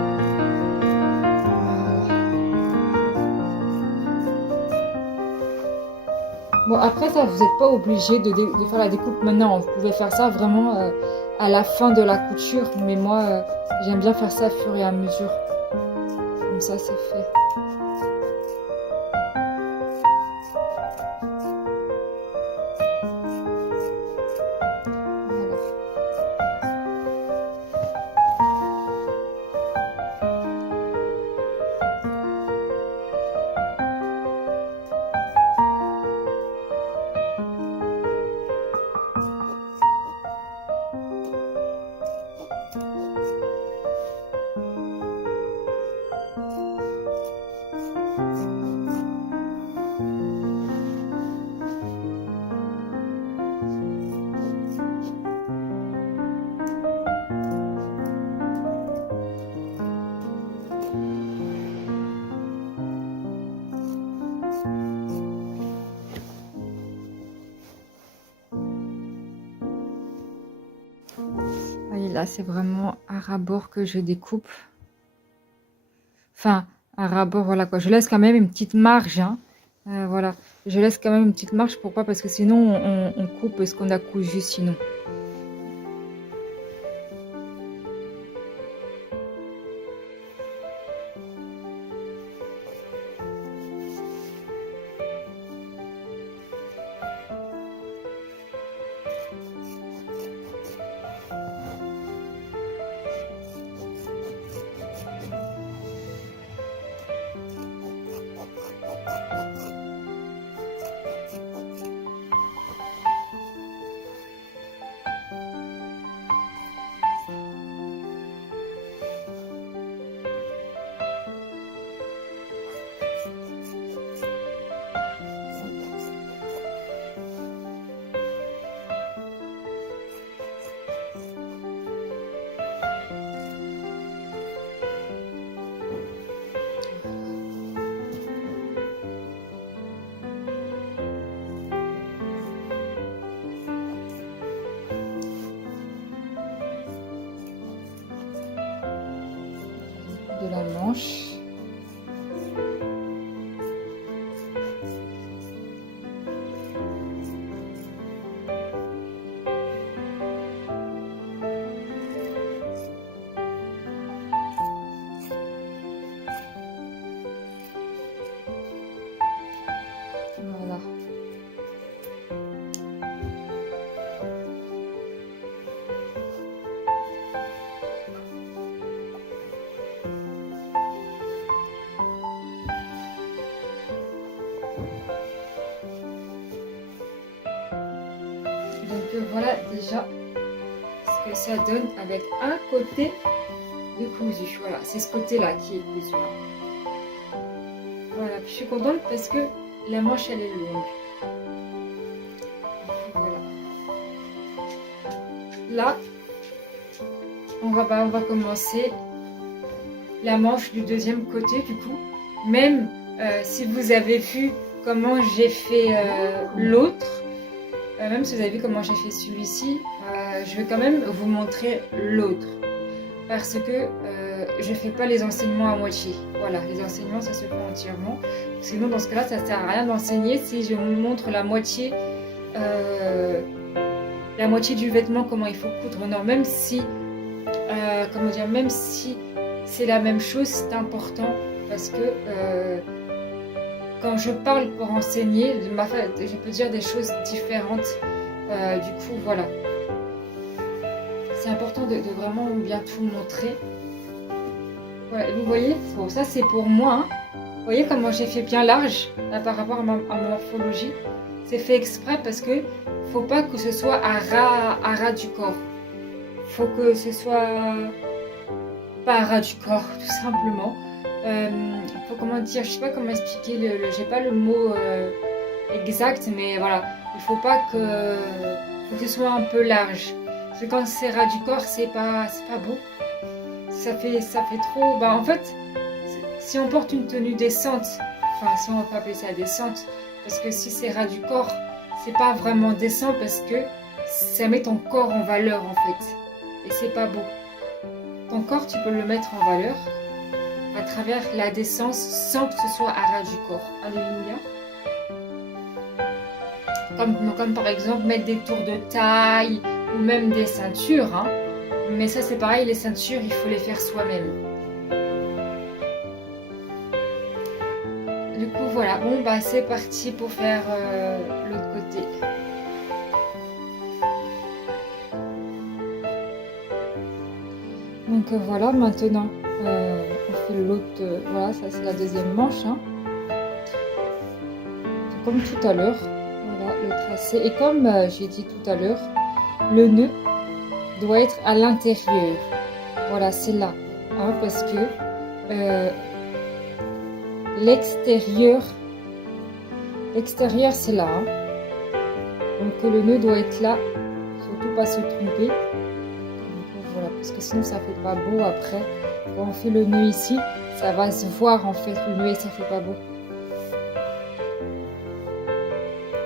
Bon, après ça, vous n'êtes pas obligé de faire la découpe maintenant. Vous pouvez faire ça vraiment à la fin de la couture. Mais moi, j'aime bien faire ça au fur et à mesure. Comme ça, c'est fait. Voyez, là, c'est vraiment à ras-bord que je découpe. Enfin, à ras-bord, voilà quoi. Je laisse quand même une petite marge, hein. Voilà, je laisse quand même une petite marge. Pourquoi? Parce que sinon, on coupe ce qu'on a cousu sinon. De la manche. Voilà. Donc voilà déjà ce que ça donne avec un côté de cousu. Voilà, c'est ce côté-là qui est cousu. Voilà, puis je suis contente parce que la manche elle est longue. Voilà. Là, on va commencer la manche du deuxième côté du coup. Même si vous avez vu comment j'ai fait l'autre, même si vous avez vu comment j'ai fait celui-ci, je vais quand même vous montrer l'autre. Parce que je ne fais pas les enseignements à moitié. Voilà, les enseignements, ça se fait entièrement. Sinon, dans ce cas-là, ça ne sert à rien d'enseigner si je vous montre la moitié du vêtement, comment il faut coudre. Non, même si, comment dire, même si c'est la même chose, c'est important parce que quand je parle pour enseigner, je peux dire des choses différentes. Du coup, voilà. C'est important de vraiment bien tout montrer. Voilà, vous voyez, bon, ça c'est pour moi. Hein. Vous voyez comment j'ai fait bien large par rapport à ma morphologie. C'est fait exprès parce que faut pas que ce soit à ras du corps. Faut que ce soit pas à ras du corps, tout simplement. Faut comment dire, je sais pas comment expliquer, j'ai pas le mot exact, mais voilà, il faut pas que ce soit un peu large. Parce que quand c'est ras du corps, c'est pas beau. Ça fait trop. Bah en fait, si on porte une tenue décente, enfin si on va pas appeler ça décente, parce que si c'est ras du corps, c'est pas vraiment décent parce que ça met ton corps en valeur en fait. Et c'est pas beau. ton corps, tu peux le mettre en valeur à travers la décence sans que ce soit à ras du corps. Alléluia. Comme par exemple mettre des tours de taille ou même des ceintures. Hein. Mais ça c'est pareil, les ceintures, il faut les faire soi-même. Du coup voilà, bon bah c'est parti pour faire l'autre côté. Donc voilà, maintenant on fait l'autre, voilà, ça c'est la deuxième manche. Hein. Comme tout à l'heure, voilà le tracé. Et comme j'ai dit tout à l'heure, le nœud doit être à l'intérieur. Voilà, c'est là. Hein, parce que l'extérieur c'est là. Hein. Donc le nœud doit être là. Surtout pas se tromper. Voilà, parce que sinon ça fait pas beau après. Quand on fait le nœud ici, ça va se voir en fait le nœud et ça fait pas beau.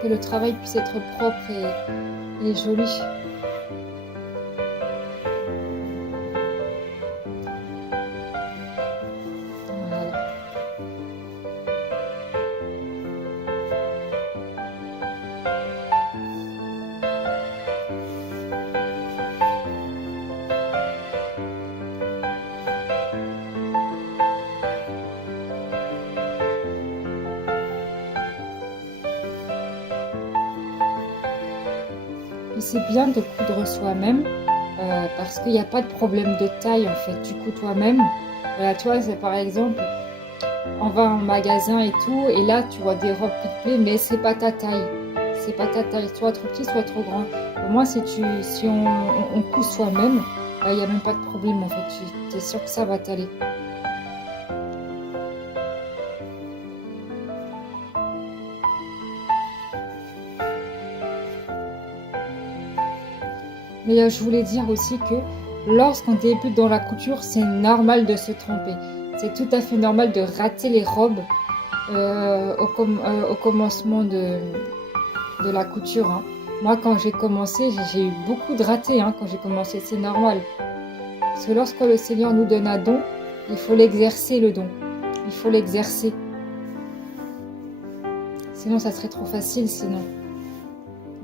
Que le travail puisse être propre et joli. Voilà. C'est bien de coudre soi-même parce qu'il n'y a pas de problème de taille en fait. Tu couds toi-même. Voilà, tu vois, c'est par exemple, on va en magasin et tout, et là tu vois des robes qui te plaisent, mais c'est pas ta taille. C'est pas ta taille, soit trop petit, soit trop grand. Pour moi, si on coud soi-même, il n'y a même pas de problème en fait. Tu es sûr que ça va t'aller. Mais je voulais dire aussi que lorsqu'on débute dans la couture, c'est normal de se tromper. C'est tout à fait normal de rater les robes au commencement de la couture. Hein. Moi, quand j'ai commencé, j'ai eu beaucoup de ratés hein, quand j'ai commencé. C'est normal. Parce que lorsque le Seigneur nous donne un don, il faut l'exercer le don. Il faut l'exercer. Sinon, ça serait trop facile sinon.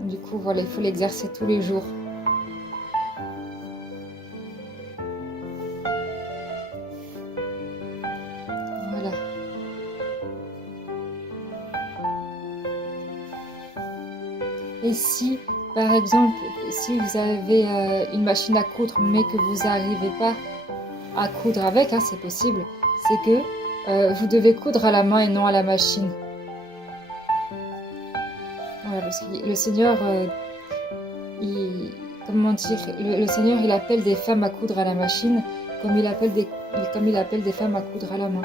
Du coup, voilà, il faut l'exercer tous les jours. Et si, par exemple, si vous avez une machine à coudre, mais que vous n'arrivez pas à coudre avec, hein, c'est possible, c'est que vous devez coudre à la main et non à la machine. Voilà, parce que le Seigneur, comment dire, le Seigneur, il appelle des femmes à coudre à la machine, comme il appelle des femmes à coudre à la main.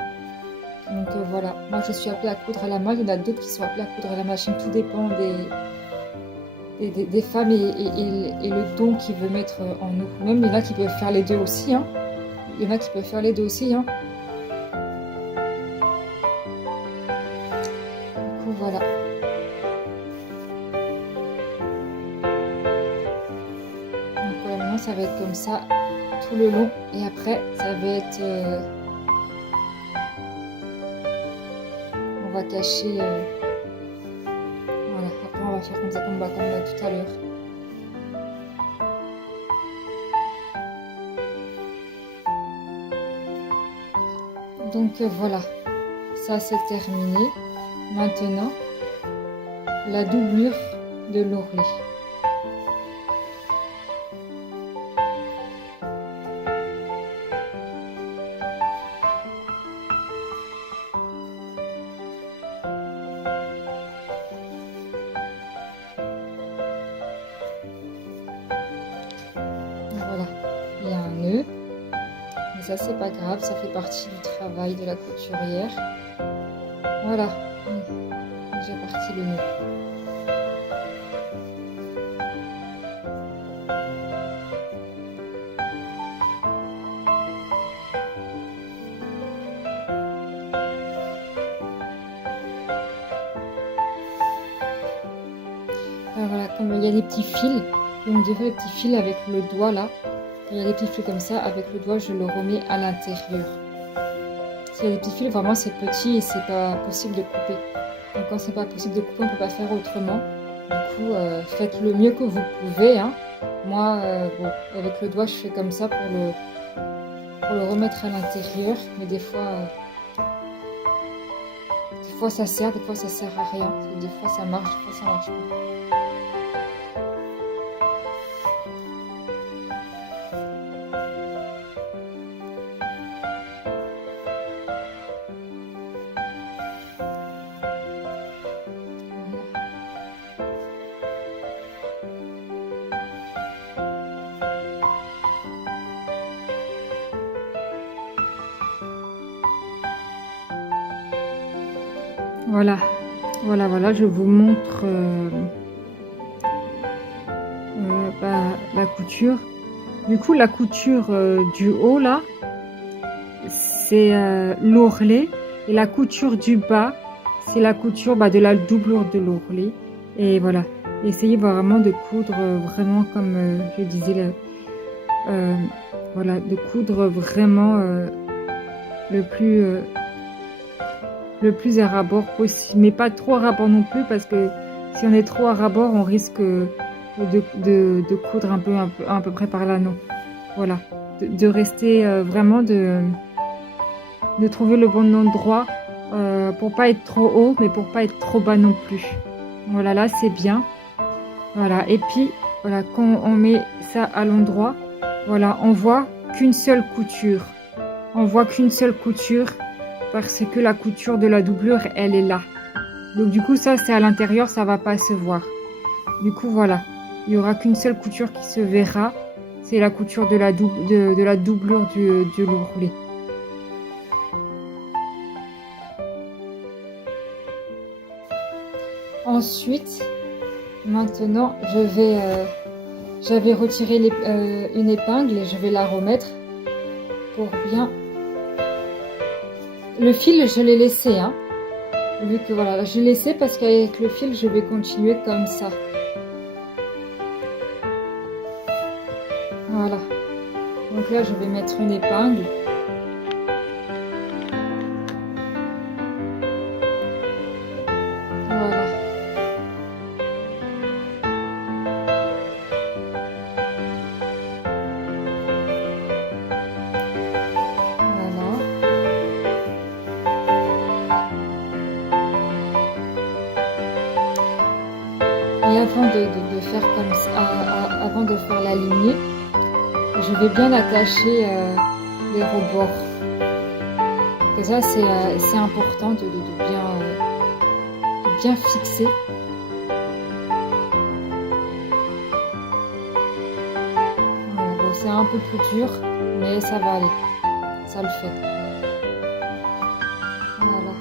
Donc voilà, moi je suis appelée à coudre à la main, il y en a d'autres qui sont appelés à coudre à la machine, tout dépend des femmes et le don qu'il veut mettre en nous. Même il y en a qui peuvent faire les deux aussi. Hein. Il y en a qui peuvent faire les deux aussi. Hein. Du coup, voilà. Donc voilà, maintenant ça va être comme ça tout le long. Et après, ça va être... on va cacher... voilà, après on va faire comme ça comme on a tout à l'heure. Donc voilà, ça c'est terminé. Maintenant, la doublure de l'ourlet. Voilà, il y a un nœud. Mais ça c'est pas grave, ça fait partie du travail de la couturière. Voilà, déjà parti le nœud. Alors voilà, comme il y a des petits fils, donc on fait les petits fils avec le doigt là. il y a des petits fils comme ça, avec le doigt, je le remets à l'intérieur. S'il y a des petits fils, vraiment c'est petit et c'est pas possible de couper. Donc quand c'est pas possible de couper, on peut pas faire autrement. Du coup, faites le mieux que vous pouvez. Hein. Moi, bon, avec le doigt, je fais comme ça pour le remettre à l'intérieur. Mais des fois ça sert, des fois ça sert à rien. Des fois ça marche, des fois ça marche pas. Voilà, je vous montre la couture. Du coup, la couture du haut, là, c'est l'ourlet. Et la couture du bas, c'est la couture de la doublure de l'ourlet. Et voilà, essayez vraiment de coudre vraiment comme je disais, voilà, de coudre vraiment le plus à ras-bord possible, mais pas trop à ras-bord non plus, parce que si on est trop à ras-bord, on risque de coudre à peu près par là, non. Voilà, de rester vraiment de trouver le bon endroit pour pas être trop haut, mais pour pas être trop bas non plus. Voilà, là c'est bien. Voilà, et puis voilà, quand on met ça à l'endroit, voilà, on voit qu'une seule couture. On voit qu'une seule couture parce que la couture de la doublure, elle est là. Donc du coup, ça, c'est à l'intérieur, ça va pas se voir. Du coup, voilà, il y aura qu'une seule couture qui se verra. C'est la couture de la doublure du l'ourlet. Ensuite, maintenant, j'avais retiré une épingle et je vais la remettre pour bien. Le fil, je l'ai laissé, hein. Vu que voilà, je l'ai laissé parce qu'avec le fil, je vais continuer comme ça. Voilà. Donc là, je vais mettre une épingle. Voilà. Et avant de faire comme ça, avant de faire la lignée, je vais bien attacher les rebords. Et ça, c'est important de bien fixer. Voilà, bon, c'est un peu plus dur, mais ça va aller. Ça le fait. Voilà.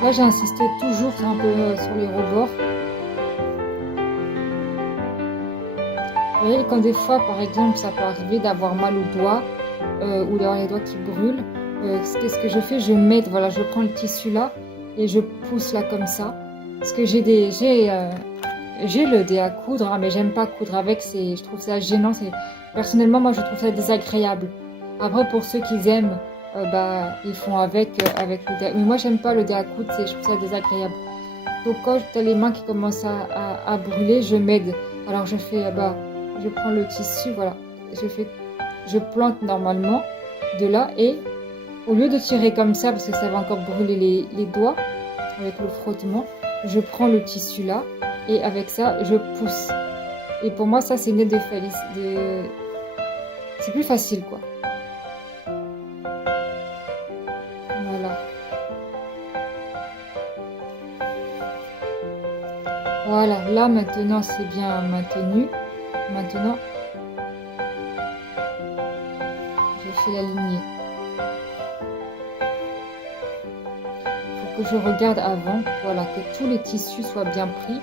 Là, j'insiste toujours un peu sur les rebords. Vous voyez, quand des fois, par exemple, ça peut arriver d'avoir mal aux doigts ou d'avoir les doigts qui brûlent, qu'est-ce que je fais? Je prends le tissu là et je pousse là comme ça. Parce que j'ai le dé à coudre, hein, mais j'aime pas coudre avec. Je trouve ça gênant. Personnellement, moi, je trouve ça désagréable. Après, pour ceux qui aiment, ils font avec le dé. Mais moi, j'aime pas le dé à coudre, je trouve ça désagréable. Donc, quand tu as les mains qui commencent à brûler, je m'aide. Alors, je fais, je prends le tissu, voilà. Je plante normalement de là et au lieu de tirer comme ça, parce que ça va encore brûler les doigts avec le frottement, je prends le tissu là et avec ça, je pousse. Et pour moi, ça, c'est une aide c'est plus facile, quoi. Voilà, là maintenant c'est bien maintenu. Maintenant, je fais la lignée. Il faut que je regarde avant, voilà, que tous les tissus soient bien pris.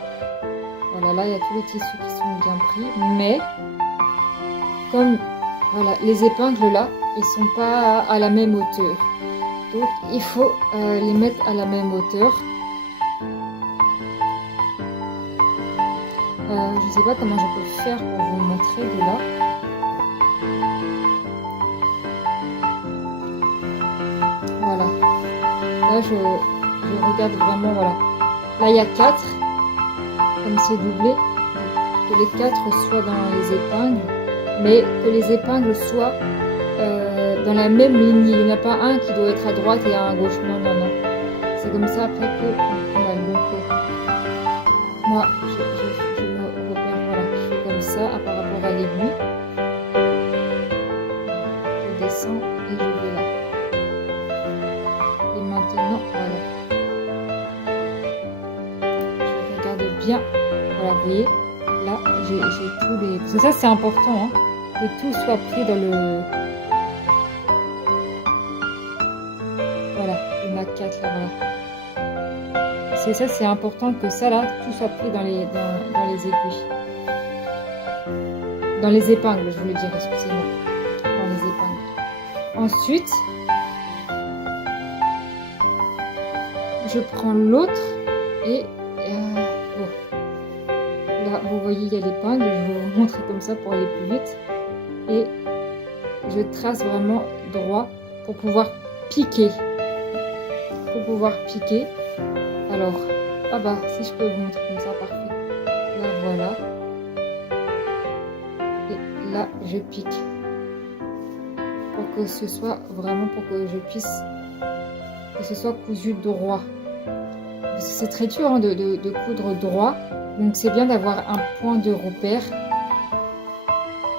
Voilà, là il y a tous les tissus qui sont bien pris, mais comme voilà, les épingles là, ils sont pas à la même hauteur. Donc il faut les mettre à la même hauteur. Je ne sais pas comment je peux faire pour vous montrer de là. Voilà. Là, je regarde vraiment, voilà. Là, il y a 4, comme c'est doublé. Que les 4 soient dans les épingles, mais que les épingles soient dans la même ligne. Il n'y en a pas un qui doit être à droite et un à gauche. Non, non, non. C'est comme ça après que voilà, donc, moi, je me repère, voilà, je fais comme ça par rapport à l'aiguille. Je descends et je vais là. Et maintenant, voilà. Je regarde bien. Voilà, vous voyez, là, j'ai tous les... Parce que ça, c'est important, hein, que tout soit pris dans le... Voilà, il y en a 4 là, voilà. C'est ça, c'est important que ça, là, tout soit pris dans les aiguilles. Dans les épingles, je voulais dire, excusez-moi. Dans les épingles. Ensuite, je prends l'autre et... bon. Là, vous voyez, il y a l'épingle. Je vais vous montrer comme ça pour aller plus vite. Et je trace vraiment droit pour pouvoir piquer. Pour pouvoir piquer. Alors, ah bah, si je peux vous montrer comme ça, parfait. Là, voilà. Et là, je pique. Pour que ce soit vraiment, pour que je puisse, que ce soit cousu droit. Parce que c'est très dur hein, de coudre droit. Donc, c'est bien d'avoir un point de repère.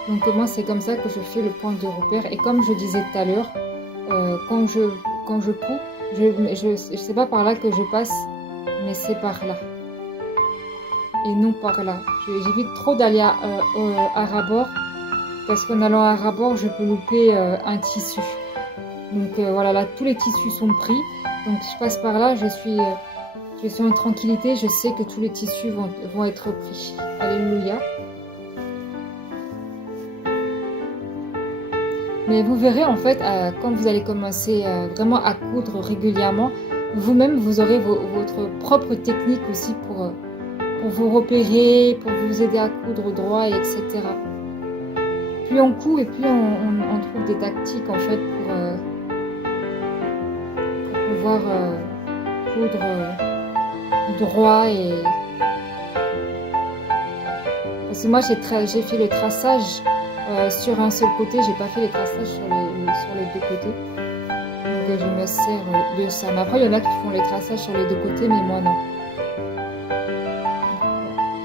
Donc, moi, c'est comme ça que je fais le point de repère. Et comme je disais tout à l'heure, quand je couds, je sais pas par là que je passe, mais c'est par là. Et non par là. J'évite trop d'aller à ras-bord. Parce qu'en allant à ras-bord, je peux louper un tissu. Donc voilà, là, tous les tissus sont pris. Donc je passe par là, je suis en tranquillité. Je sais que tous les tissus vont être pris. Alléluia. Mais vous verrez, en fait, quand vous allez commencer vraiment à coudre régulièrement, vous-même, vous aurez votre propre technique aussi pour vous repérer, pour vous aider à coudre droit, etc. Plus on coud et plus on trouve des tactiques, en fait, pour pouvoir coudre droit. Parce que moi, j'ai fait le traçage sur un seul côté, j'ai pas fait les traçages sur les deux côtés. Donc je me sers de ça. Mais après, il y en a qui font les traçages sur les deux côtés, mais moi non.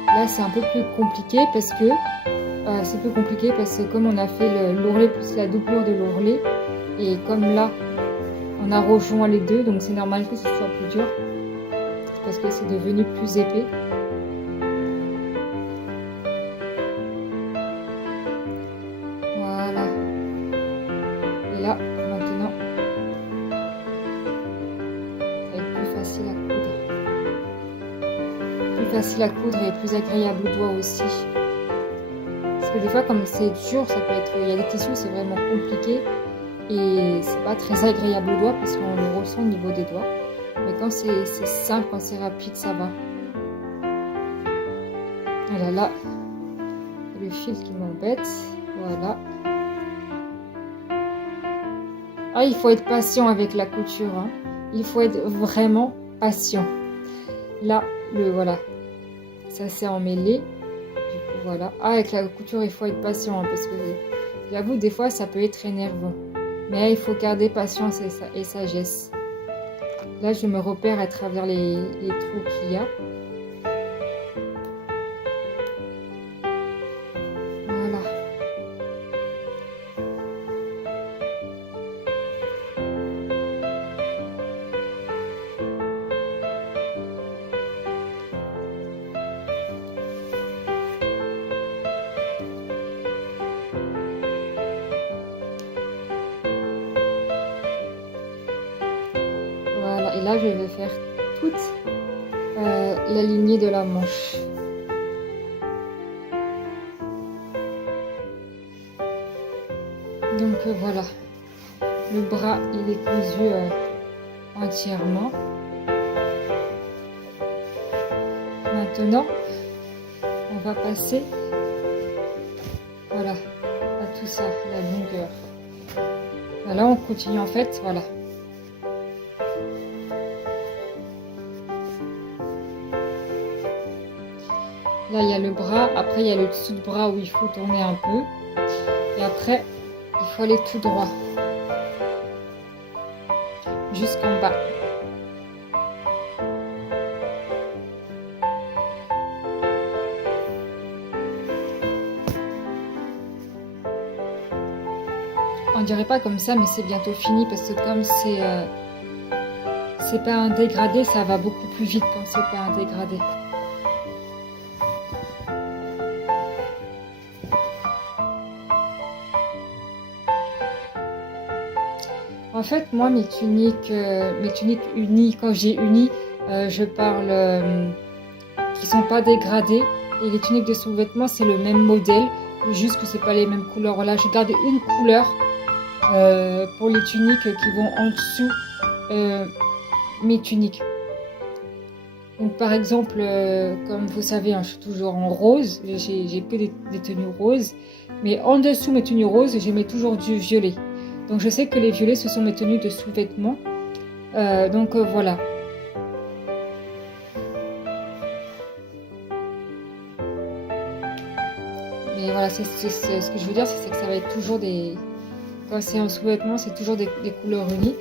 Là, c'est un peu plus compliqué parce que comme on a fait l'ourlet plus la doublure de l'ourlet, et comme là, on a rejoint les deux, donc c'est normal que ce soit plus dur parce que c'est devenu plus épais. Voilà. Et là, maintenant, ça va être plus facile à coudre. Plus facile à coudre et plus agréable au doigt aussi. Parce que des fois, comme c'est dur, ça peut être... Il y a des tissus, c'est vraiment compliqué. Et c'est pas très agréable au doigt parce qu'on le ressent au niveau des doigts. Mais quand c'est simple, quand c'est rapide, ça va. Voilà, là, le fil qui m'embête. Voilà. Ah, il faut être patient avec la couture. Hein. Il faut être vraiment patient. Là, voilà. Ça s'est emmêlé. Du coup, voilà. Ah, avec la couture, il faut être patient. Hein, parce que j'avoue, des fois, ça peut être énervant. Mais il faut garder patience et sagesse. Là, je me repère à travers les trous qu'il y a. Voilà. Voilà, et là je vais faire toute la lignée de la manche. Donc voilà, le bras il est cousu entièrement. Maintenant, on va passer, voilà, à tout ça, la longueur. Là, on continue en fait, voilà. Là, il y a le bras, après il y a le dessous de bras où il faut tourner un peu. Et après, il faut aller tout droit. Jusqu'en bas. On dirait pas comme ça, mais c'est bientôt fini parce que comme c'est pas un dégradé, ça va beaucoup plus vite quand c'est pas un dégradé. En fait, moi, mes tuniques unies, quand j'ai uni, je parle qui sont pas dégradées. Et les tuniques de sous-vêtements, c'est le même modèle, juste que c'est pas les mêmes couleurs. Là, j'ai gardé une couleur pour les tuniques qui vont en dessous mes tuniques. Donc, par exemple, comme vous savez, hein, je suis toujours en rose. J'ai que des tenues roses. Mais en dessous mes tenues roses, je mets toujours du violet. Donc je sais que les violets, ce sont mes tenues de sous-vêtements. Voilà. Mais voilà, ce que je veux dire, c'est que ça va être toujours des... Quand c'est en sous-vêtements, c'est toujours des couleurs unies.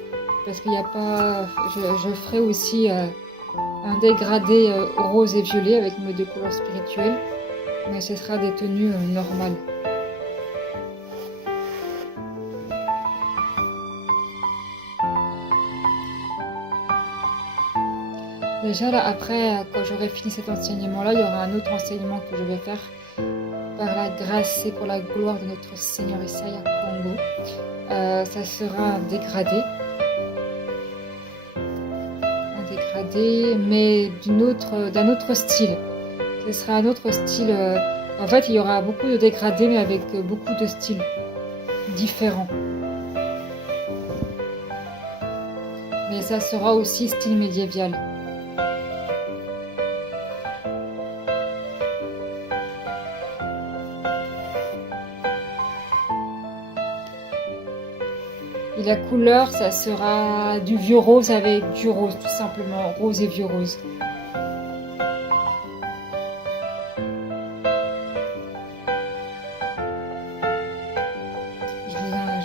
Parce qu'il n'y a pas... Je ferai aussi un dégradé rose et violet avec mes deux couleurs spirituelles. Mais ce sera des tenues normales. Déjà là, après, quand j'aurai fini cet enseignement-là, il y aura un autre enseignement que je vais faire par la grâce et pour la gloire de notre Seigneur Isaiah Congo. Ça sera un dégradé, mais d'un autre style. Ce sera un autre style. En fait, il y aura beaucoup de dégradés, mais avec beaucoup de styles différents. Mais ça sera aussi style médiéval. Et la couleur, ça sera du vieux rose avec du rose, tout simplement. Rose et vieux rose. Je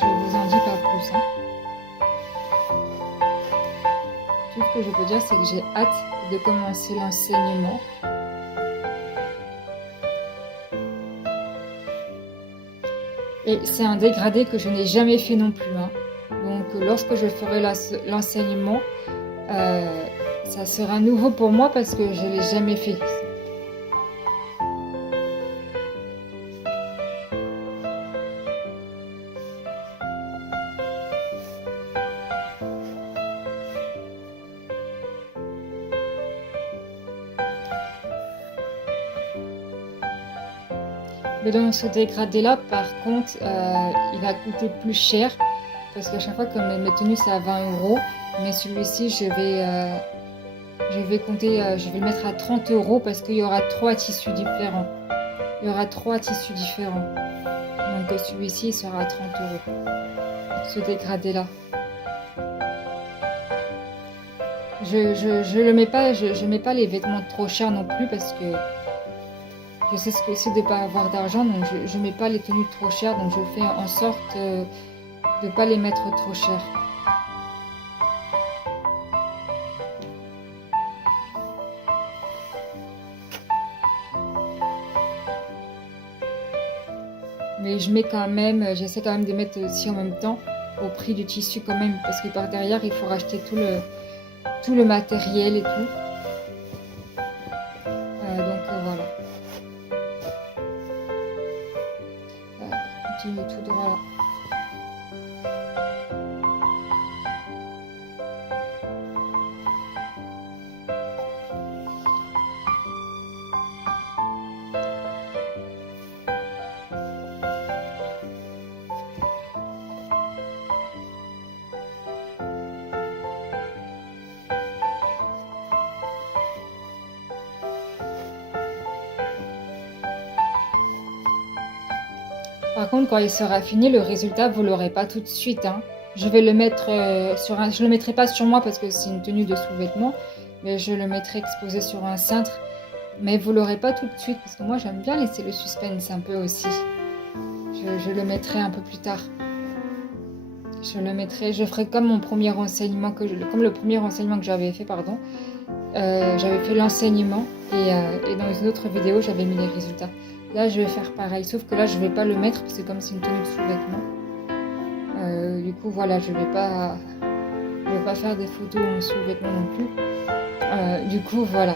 vous en dis pas plus. Hein. Tout ce que je peux dire, c'est que j'ai hâte de commencer l'enseignement. Et c'est un dégradé que je n'ai jamais fait non plus. Hein. Donc lorsque je ferai l'enseignement, ça sera nouveau pour moi parce que je ne l'ai jamais fait. Mais dans ce dégradé-là, par contre, il va coûter plus cher parce qu'à chaque fois que mes tenues c'est à 20 €, mais celui-ci je vais compter, je vais le mettre à 30 € parce qu'il y aura 3 tissus différents. Il y aura 3 tissus différents. Donc celui-ci sera à 30 €. Ce dégradé-là. Je mets pas les vêtements trop chers non plus parce que je sais ce que c'est de ne pas avoir d'argent, donc je ne mets pas les tenues trop chères, donc je fais en sorte de ne pas les mettre trop chères. Mais je mets quand même, j'essaie quand même de mettre aussi en même temps au prix du tissu quand même, parce que par derrière il faut racheter tout le matériel et tout. Voilà. Continue tout droit là. Par contre, quand il sera fini, le résultat, vous l'aurez pas tout de suite, hein. Je vais le mettre je le mettrai pas sur moi parce que c'est une tenue de sous-vêtement, mais je le mettrai exposé sur un cintre. Mais vous l'aurez pas tout de suite parce que moi j'aime bien laisser le suspense un peu aussi. Je le mettrai un peu plus tard. Je ferai comme mon premier renseignement comme le premier renseignement que j'avais fait, pardon. J'avais fait l'enseignement et dans une autre vidéo j'avais mis les résultats. Là je vais faire pareil, sauf que là je vais pas le mettre parce que comme c'est une tenue de sous-vêtement. Du coup voilà, je vais pas faire des photos en sous-vêtements non plus. Du coup voilà,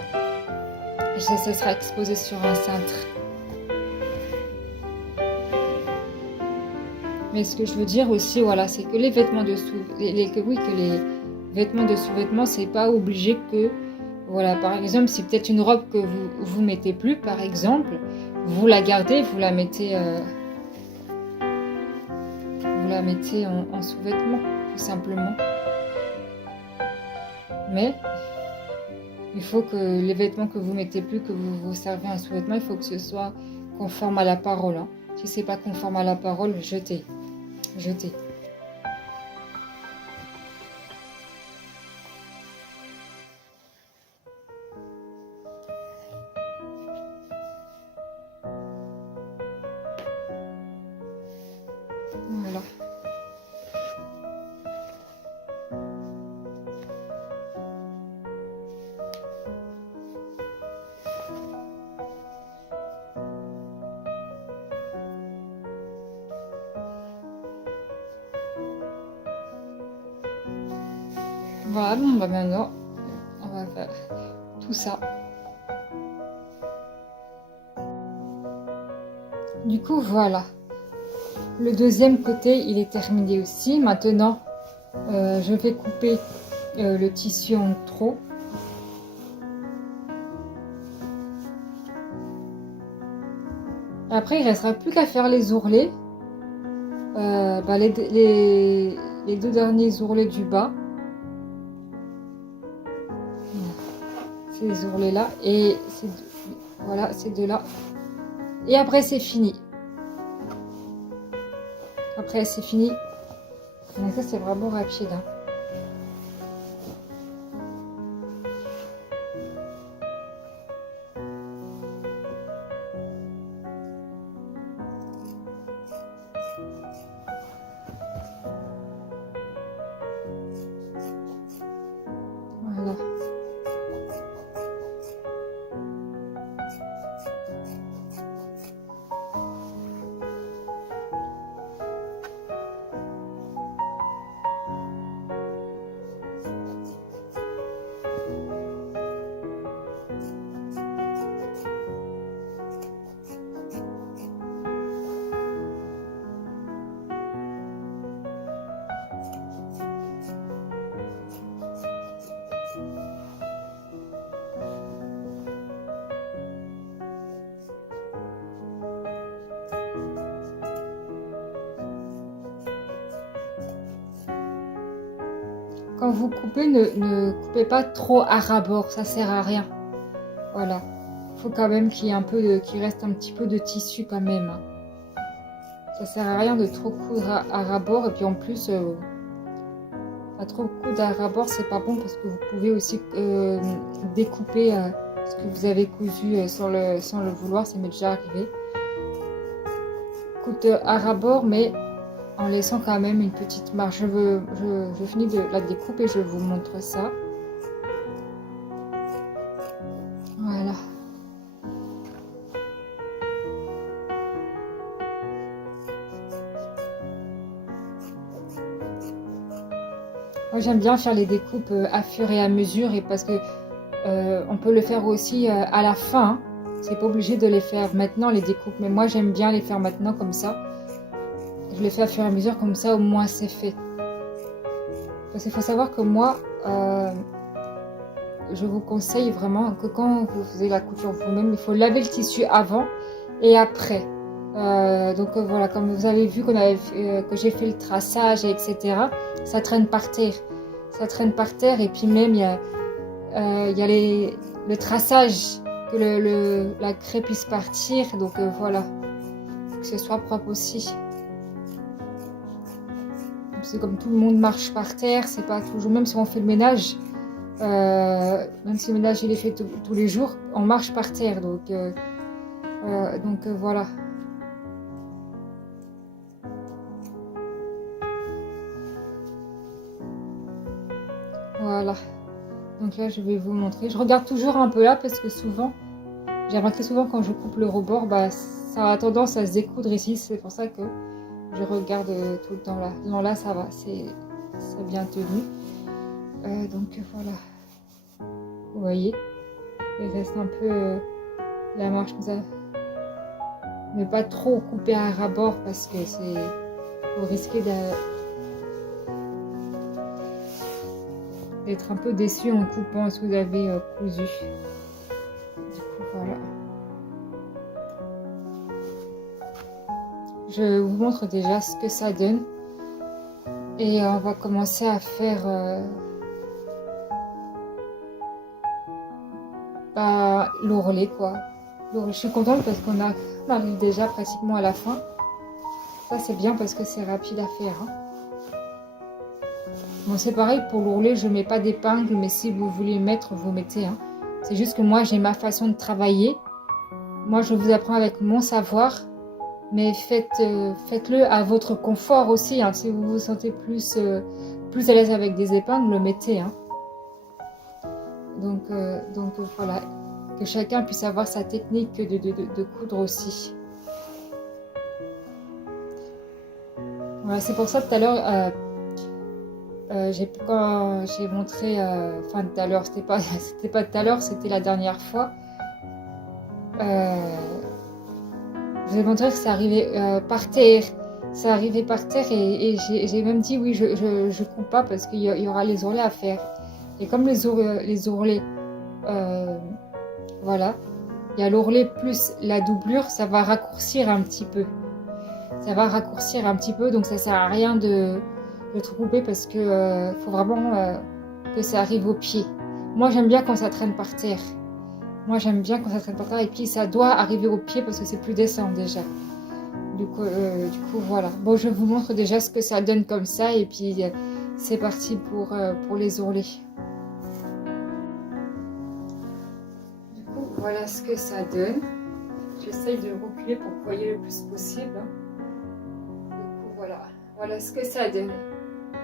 ça sera exposé sur un cintre. Mais ce que je veux dire aussi, voilà, c'est que les vêtements de vêtements de sous-vêtements, c'est pas obligé que, voilà, par exemple, si peut-être une robe que vous mettez plus, par exemple, vous la gardez, vous la mettez en sous-vêtements, tout simplement. Mais il faut que les vêtements que vous mettez plus, que vous servez en sous-vêtements, il faut que ce soit conforme à la parole, hein. Si c'est pas conforme à la parole, jetez. Jetez. Voilà. Voilà, bon, bah maintenant, on va faire tout ça. Du coup, voilà. Le deuxième côté, il est terminé aussi. Maintenant, je vais couper le tissu en trop. Après, il ne restera plus qu'à faire les ourlets. Les deux derniers ourlets du bas. Ces ourlets là et voilà, ces deux là. Et après, c'est fini. Après, c'est fini. Donc ça, c'est vraiment rapide, hein. Voilà. Quand vous coupez, ne coupez pas trop à ras-bord, ça sert à rien. Voilà. Il faut quand même qu'il y ait qu'il reste un petit peu de tissu quand même, hein. Ça sert à rien de trop coudre à ras-bord et puis en plus, pas trop coudre à ras-bord, c'est pas bon parce que vous pouvez aussi découper ce que vous avez cousu sans le vouloir, ça m'est déjà arrivé. Coudre à ras-bord, mais en laissant quand même une petite marge. Je finis de la découpe et je vous montre ça. Voilà. Moi j'aime bien faire les découpes à fur et à mesure et parce que on peut le faire aussi à la fin, hein. C'est pas obligé de les faire maintenant les découpes, mais moi j'aime bien les faire maintenant comme ça. Je les fais à fur et à mesure, comme ça au moins c'est fait. Parce qu'il faut savoir que moi, je vous conseille vraiment que quand vous faites la couture vous-même, il faut laver le tissu avant et après. Voilà, comme vous avez vu que j'ai fait le traçage, etc. Ça traîne par terre. Ça traîne par terre et puis même il y a le traçage, que la craie puisse partir. Donc voilà. que ce soit propre aussi. C'est comme tout le monde marche par terre, c'est pas toujours, même si on fait le ménage, même si le ménage il est fait tous les jours, on marche par terre, donc voilà. Voilà. Donc là, je vais vous montrer. Je regarde toujours un peu là parce que souvent, j'ai remarqué souvent quand je coupe le rebord, bah, ça a tendance à se découdre ici. C'est pour ça que je regarde tout le temps là. Non, là, ça va, c'est bien tenu. Donc voilà. Vous voyez, il reste un peu la marche comme ça. Ne pas trop couper à ras-bord parce que vous risquez d'être un peu déçu en coupant ce que vous avez cousu. Du coup, voilà. Je vous montre déjà ce que ça donne. Et on va commencer à faire l'ourlet, quoi. Je suis contente parce qu'on arrive déjà pratiquement à la fin. Ça, c'est bien parce que c'est rapide à faire. Hein. Bon, c'est pareil pour l'ourlet, je ne mets pas d'épingle, mais si vous voulez mettre, vous mettez. Hein. C'est juste que moi, j'ai ma façon de travailler. Moi, je vous apprends avec mon savoir, mais faites-le à votre confort aussi. Hein. Si vous vous sentez plus à l'aise avec des épingles, le mettez. Hein. Donc voilà, que chacun puisse avoir sa technique de coudre aussi. Voilà, c'est pour ça tout à l'heure, quand j'ai montré, enfin tout à l'heure, c'était pas tout à l'heure, c'était la dernière fois. Je vous ai montré que ça arrivait par terre. Ça arrivait par terre et j'ai même dit oui, je coupe pas parce qu'il y aura les ourlets à faire. Et comme les ourlets, voilà, il y a l'ourlet plus la doublure, ça va raccourcir un petit peu. Ça va raccourcir un petit peu, donc ça sert à rien de trop couper parce que faut vraiment que ça arrive au pied. Moi, j'aime bien quand ça traîne par terre. Et puis ça doit arriver au pied parce que c'est plus décent déjà. Du coup, voilà. Bon, je vous montre déjà ce que ça donne comme ça et puis c'est parti pour les ourlets. Du coup, voilà ce que ça donne. J'essaye de reculer pour que vous voyez le plus possible. Du coup, voilà ce que ça donne.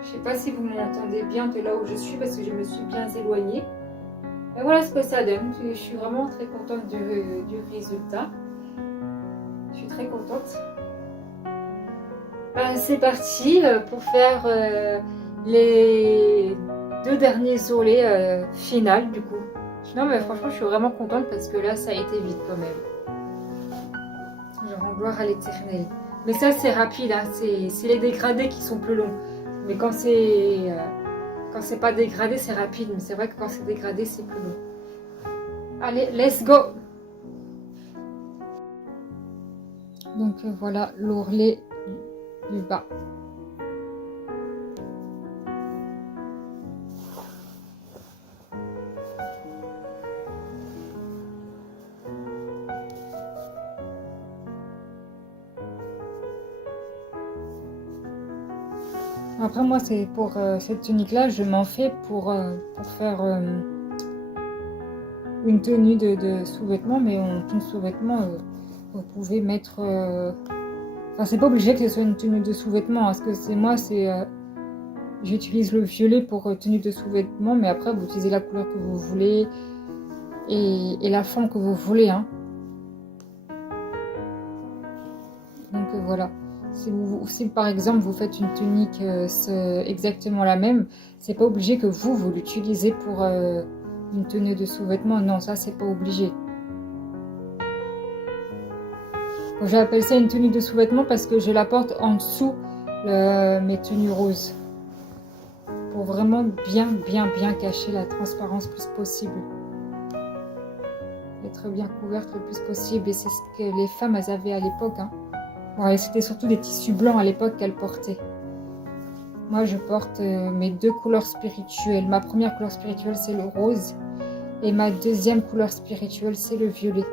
Je ne sais pas si vous m'entendez bien de là où je suis parce que je me suis bien éloignée. Mais voilà ce que ça donne. Je suis vraiment très contente du résultat. Je suis très contente. C'est parti pour faire les 2 derniers ourlets finales du coup. Non mais franchement je suis vraiment contente parce que là ça a été vite quand même. Je rends gloire à l'éternel. Mais ça c'est rapide, hein. C'est les dégradés qui sont plus longs. Mais quand c'est pas dégradé c'est rapide. Mais c'est vrai que quand c'est dégradé c'est plus long. Allez, let's go! Donc voilà l'ourlet du bas. Après moi c'est pour cette tunique là je m'en fais pour faire une tenue de sous-vêtements, mais en tenue de sous-vêtements vous pouvez mettre enfin c'est pas obligé que ce soit une tenue de sous-vêtements, hein, parce que j'utilise le violet pour tenue de sous-vêtements, mais après vous utilisez la couleur que vous voulez et la forme que vous voulez, hein. Donc voilà, si par exemple vous faites une tunique exactement la même, c'est pas obligé que vous l'utilisez pour une tenue de sous-vêtements. Non, ça c'est pas obligé. J'appelle ça une tenue de sous-vêtements parce que je la porte en dessous mes tenues roses. Pour vraiment bien cacher la transparence le plus possible. Être bien couverte le plus possible. Et c'est ce que les femmes elles avaient à l'époque. Hein. Ouais, c'était surtout des tissus blancs à l'époque qu'elles portaient. Moi je porte mes 2 couleurs spirituelles. Ma première couleur spirituelle c'est le rose. Et ma deuxième couleur spirituelle c'est le violet.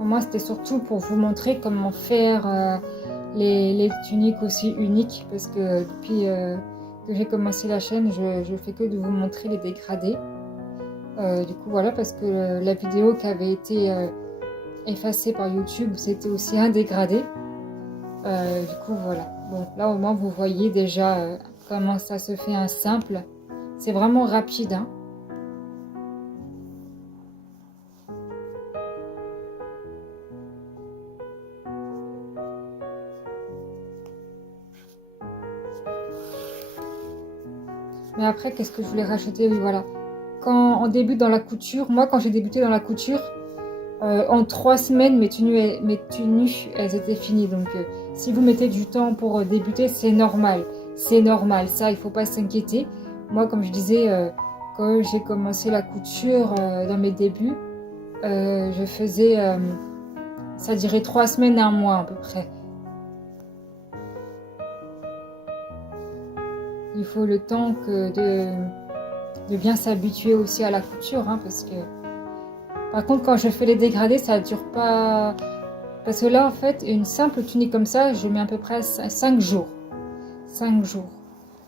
Moi, c'était surtout pour vous montrer comment faire les tuniques aussi uniques, parce que depuis que j'ai commencé la chaîne, je fais que de vous montrer les dégradés. Du coup, voilà, parce que la vidéo qui avait été effacée par YouTube, c'était aussi un dégradé. Du coup, voilà. Bon, là, au moins, vous voyez déjà comment ça se fait un simple. C'est vraiment rapide, hein. Mais après, qu'est-ce que je voulais rajouter? Oui, voilà. Quand on débute dans la couture, moi, quand j'ai débuté dans la couture, en 3 semaines, mes tenues, elles étaient finies. Donc, si vous mettez du temps pour débuter, c'est normal. C'est normal. Ça, il ne faut pas s'inquiéter. Moi, comme je disais, quand j'ai commencé la couture dans mes débuts, je faisais, ça dirait 3 semaines, un mois à peu près. Il faut le temps de bien s'habituer aussi à la couture, hein, parce que par contre, quand je fais les dégradés, ça ne dure pas. Parce que là, en fait, une simple tunique comme ça, je mets à peu près 5 jours. 5 jours.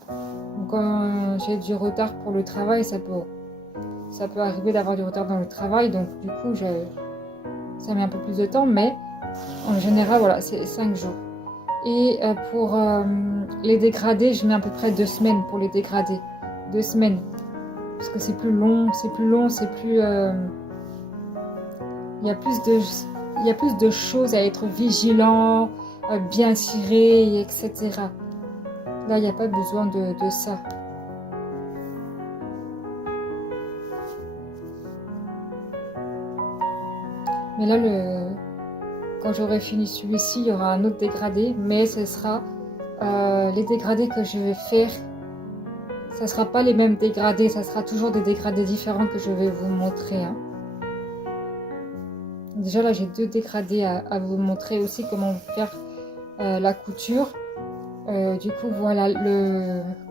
Donc, quand j'ai du retard pour le travail, ça peut arriver d'avoir du retard dans le travail. Donc, du coup, ça met un peu plus de temps. Mais en général, voilà, c'est 5 jours. Et pour les dégradés, je mets à peu près 2 semaines pour les dégradés. 2 semaines. Parce que c'est plus long, c'est plus... il y a plus de choses à être vigilant, à bien tirer, etc. Là, il n'y a pas besoin de ça. Mais là, quand j'aurai fini celui-ci, il y aura un autre dégradé, mais ce sera les dégradés que je vais faire. Ça ne sera pas les mêmes dégradés, ça sera toujours des dégradés différents que je vais vous montrer, hein. Déjà là, j'ai 2 dégradés à vous montrer aussi comment faire la couture. Du coup, voilà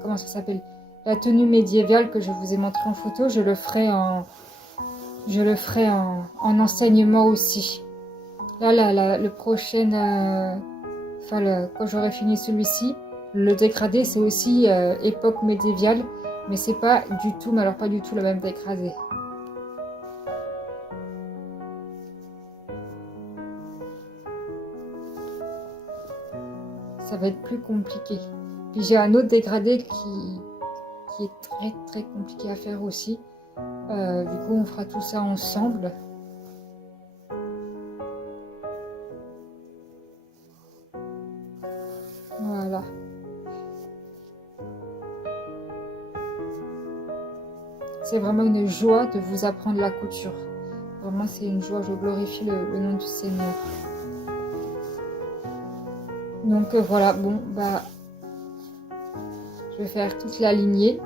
comment ça s'appelle? La tenue médiévale que je vous ai montré en photo, je le ferai en enseignement aussi. Là, le prochain, quand j'aurai fini celui-ci, le dégradé, c'est aussi époque médiévale, mais c'est pas du tout, mais alors pas du tout le même dégradé. Ça va être plus compliqué. Puis j'ai un autre dégradé qui est très très compliqué à faire aussi. Du coup, on fera tout ça ensemble. Voilà. C'est vraiment une joie de vous apprendre la couture. Vraiment, c'est une joie. Je glorifie le nom du Seigneur. Donc voilà, bon, bah, je vais faire toute la lignée.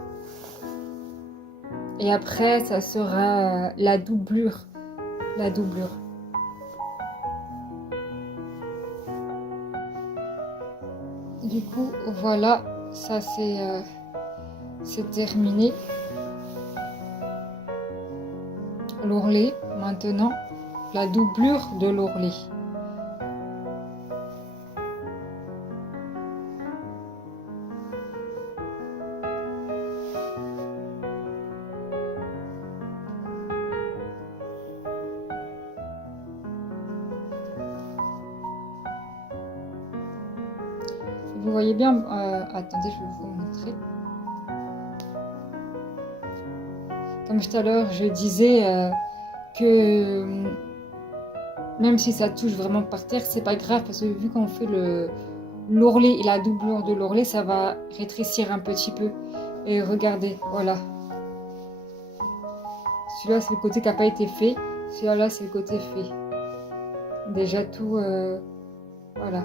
Et après, ça sera la doublure. La doublure. Du coup, voilà, ça c'est terminé. L'ourlet, maintenant, la doublure de l'ourlet. Vous voyez bien, attendez, je vais vous montrer. Comme tout à l'heure, je disais que même si ça touche vraiment par terre, c'est pas grave parce que vu qu'on fait l'ourlet et la doublure de l'ourlet, ça va rétrécir un petit peu. Et regardez, voilà. Celui-là, c'est le côté qui n'a pas été fait. Celui-là, c'est le côté fait. Déjà tout, voilà.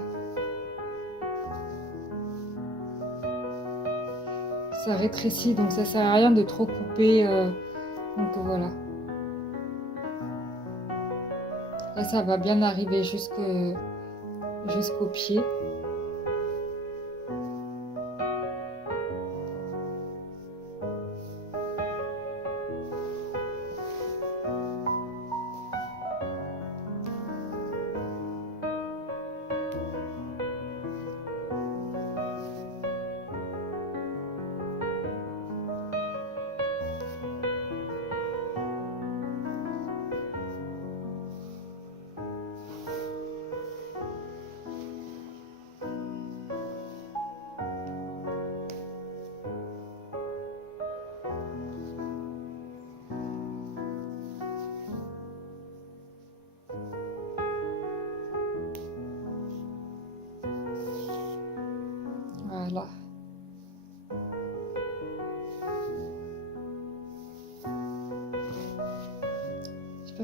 Ça rétrécit, donc ça sert à rien de trop couper. Donc voilà. Là, ça va bien arriver jusqu'au pied.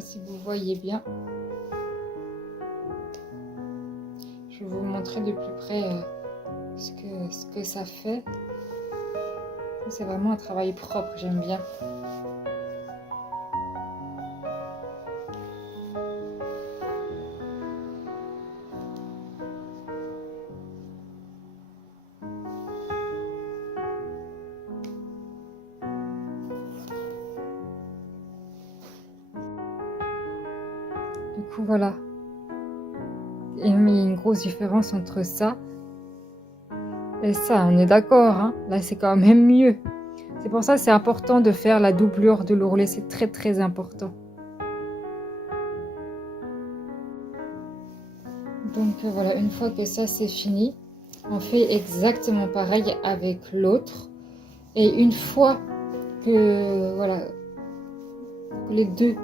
pas si vous voyez bien. Je vais vous montrer de plus près ce que ça fait. C'est vraiment un travail propre, j'aime bien. Du coup, voilà. Et il y a une grosse différence entre ça et ça, on est d'accord, hein. Là, c'est quand même mieux. C'est pour ça que c'est important de faire la doublure de l'ourlet. C'est très, très important. Donc, voilà, une fois que ça, c'est fini, on fait exactement pareil avec l'autre. Et une fois que, voilà, que les deux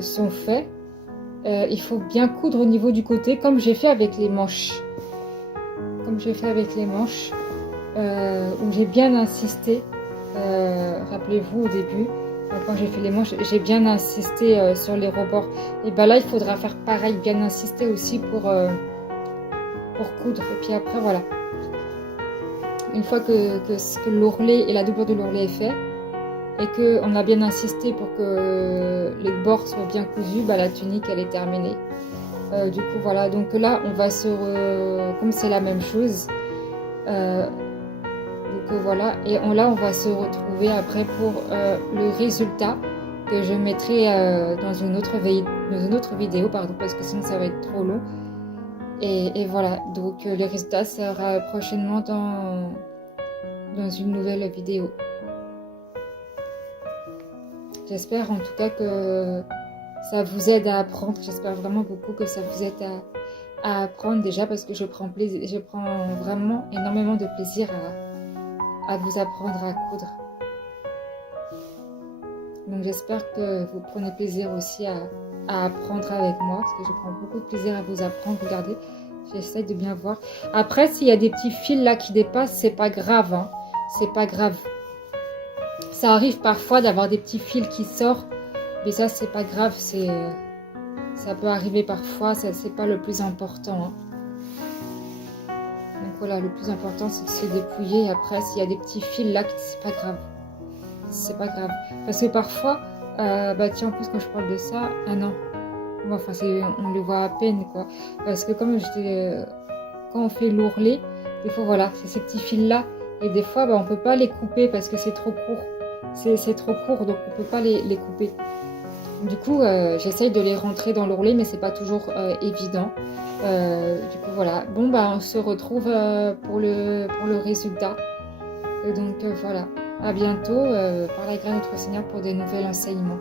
sont faits, il faut bien coudre au niveau du côté, comme j'ai fait avec les manches. Comme j'ai fait avec les manches, où j'ai bien insisté. Rappelez-vous au début, quand j'ai fait les manches, j'ai bien insisté sur les rebords. Et ben là, il faudra faire pareil, bien insister aussi pour coudre. Et puis après, voilà. Une fois que l'ourlet et la doublure de l'ourlet est fait, et qu'on a bien insisté pour que les bords soient bien cousus, bah, la tunique elle est terminée. Du coup voilà, donc là on va comme c'est la même chose, donc voilà, et là on va se retrouver après pour le résultat que je mettrai dans une autre vidéo, pardon, parce que sinon ça va être trop long. Et voilà, donc le résultat sera prochainement dans une nouvelle vidéo. J'espère en tout cas que ça vous aide à apprendre. J'espère vraiment beaucoup que ça vous aide à apprendre déjà, parce que je prends vraiment énormément de plaisir à vous apprendre à coudre. Donc j'espère que vous prenez plaisir aussi à apprendre avec moi, parce que je prends beaucoup de plaisir à vous apprendre. Regardez, j'essaie de bien voir. Après, s'il y a des petits fils là qui dépassent, c'est pas grave, hein. C'est pas grave. Ça arrive parfois d'avoir des petits fils qui sortent, mais ça c'est pas grave, ça peut arriver parfois, c'est pas le plus important, hein. Donc voilà, le plus important c'est de se dépouiller. Et après, s'il y a des petits fils là, c'est pas grave, c'est pas grave, parce que parfois bah tiens, en plus quand je parle de ça, ah non, enfin on le voit à peine quoi, parce que comme quand on fait l'ourlet, des fois voilà, c'est ces petits fils là, et des fois bah, on peut pas les couper parce que c'est trop court. C'est trop court, donc on peut pas les couper. Du coup, j'essaye de les rentrer dans l'ourlet, mais c'est pas toujours évident. Du coup, voilà. Bon, bah, on se retrouve pour le résultat. Et donc, voilà. À bientôt, par la grâce de notre Seigneur, pour des nouveaux enseignements.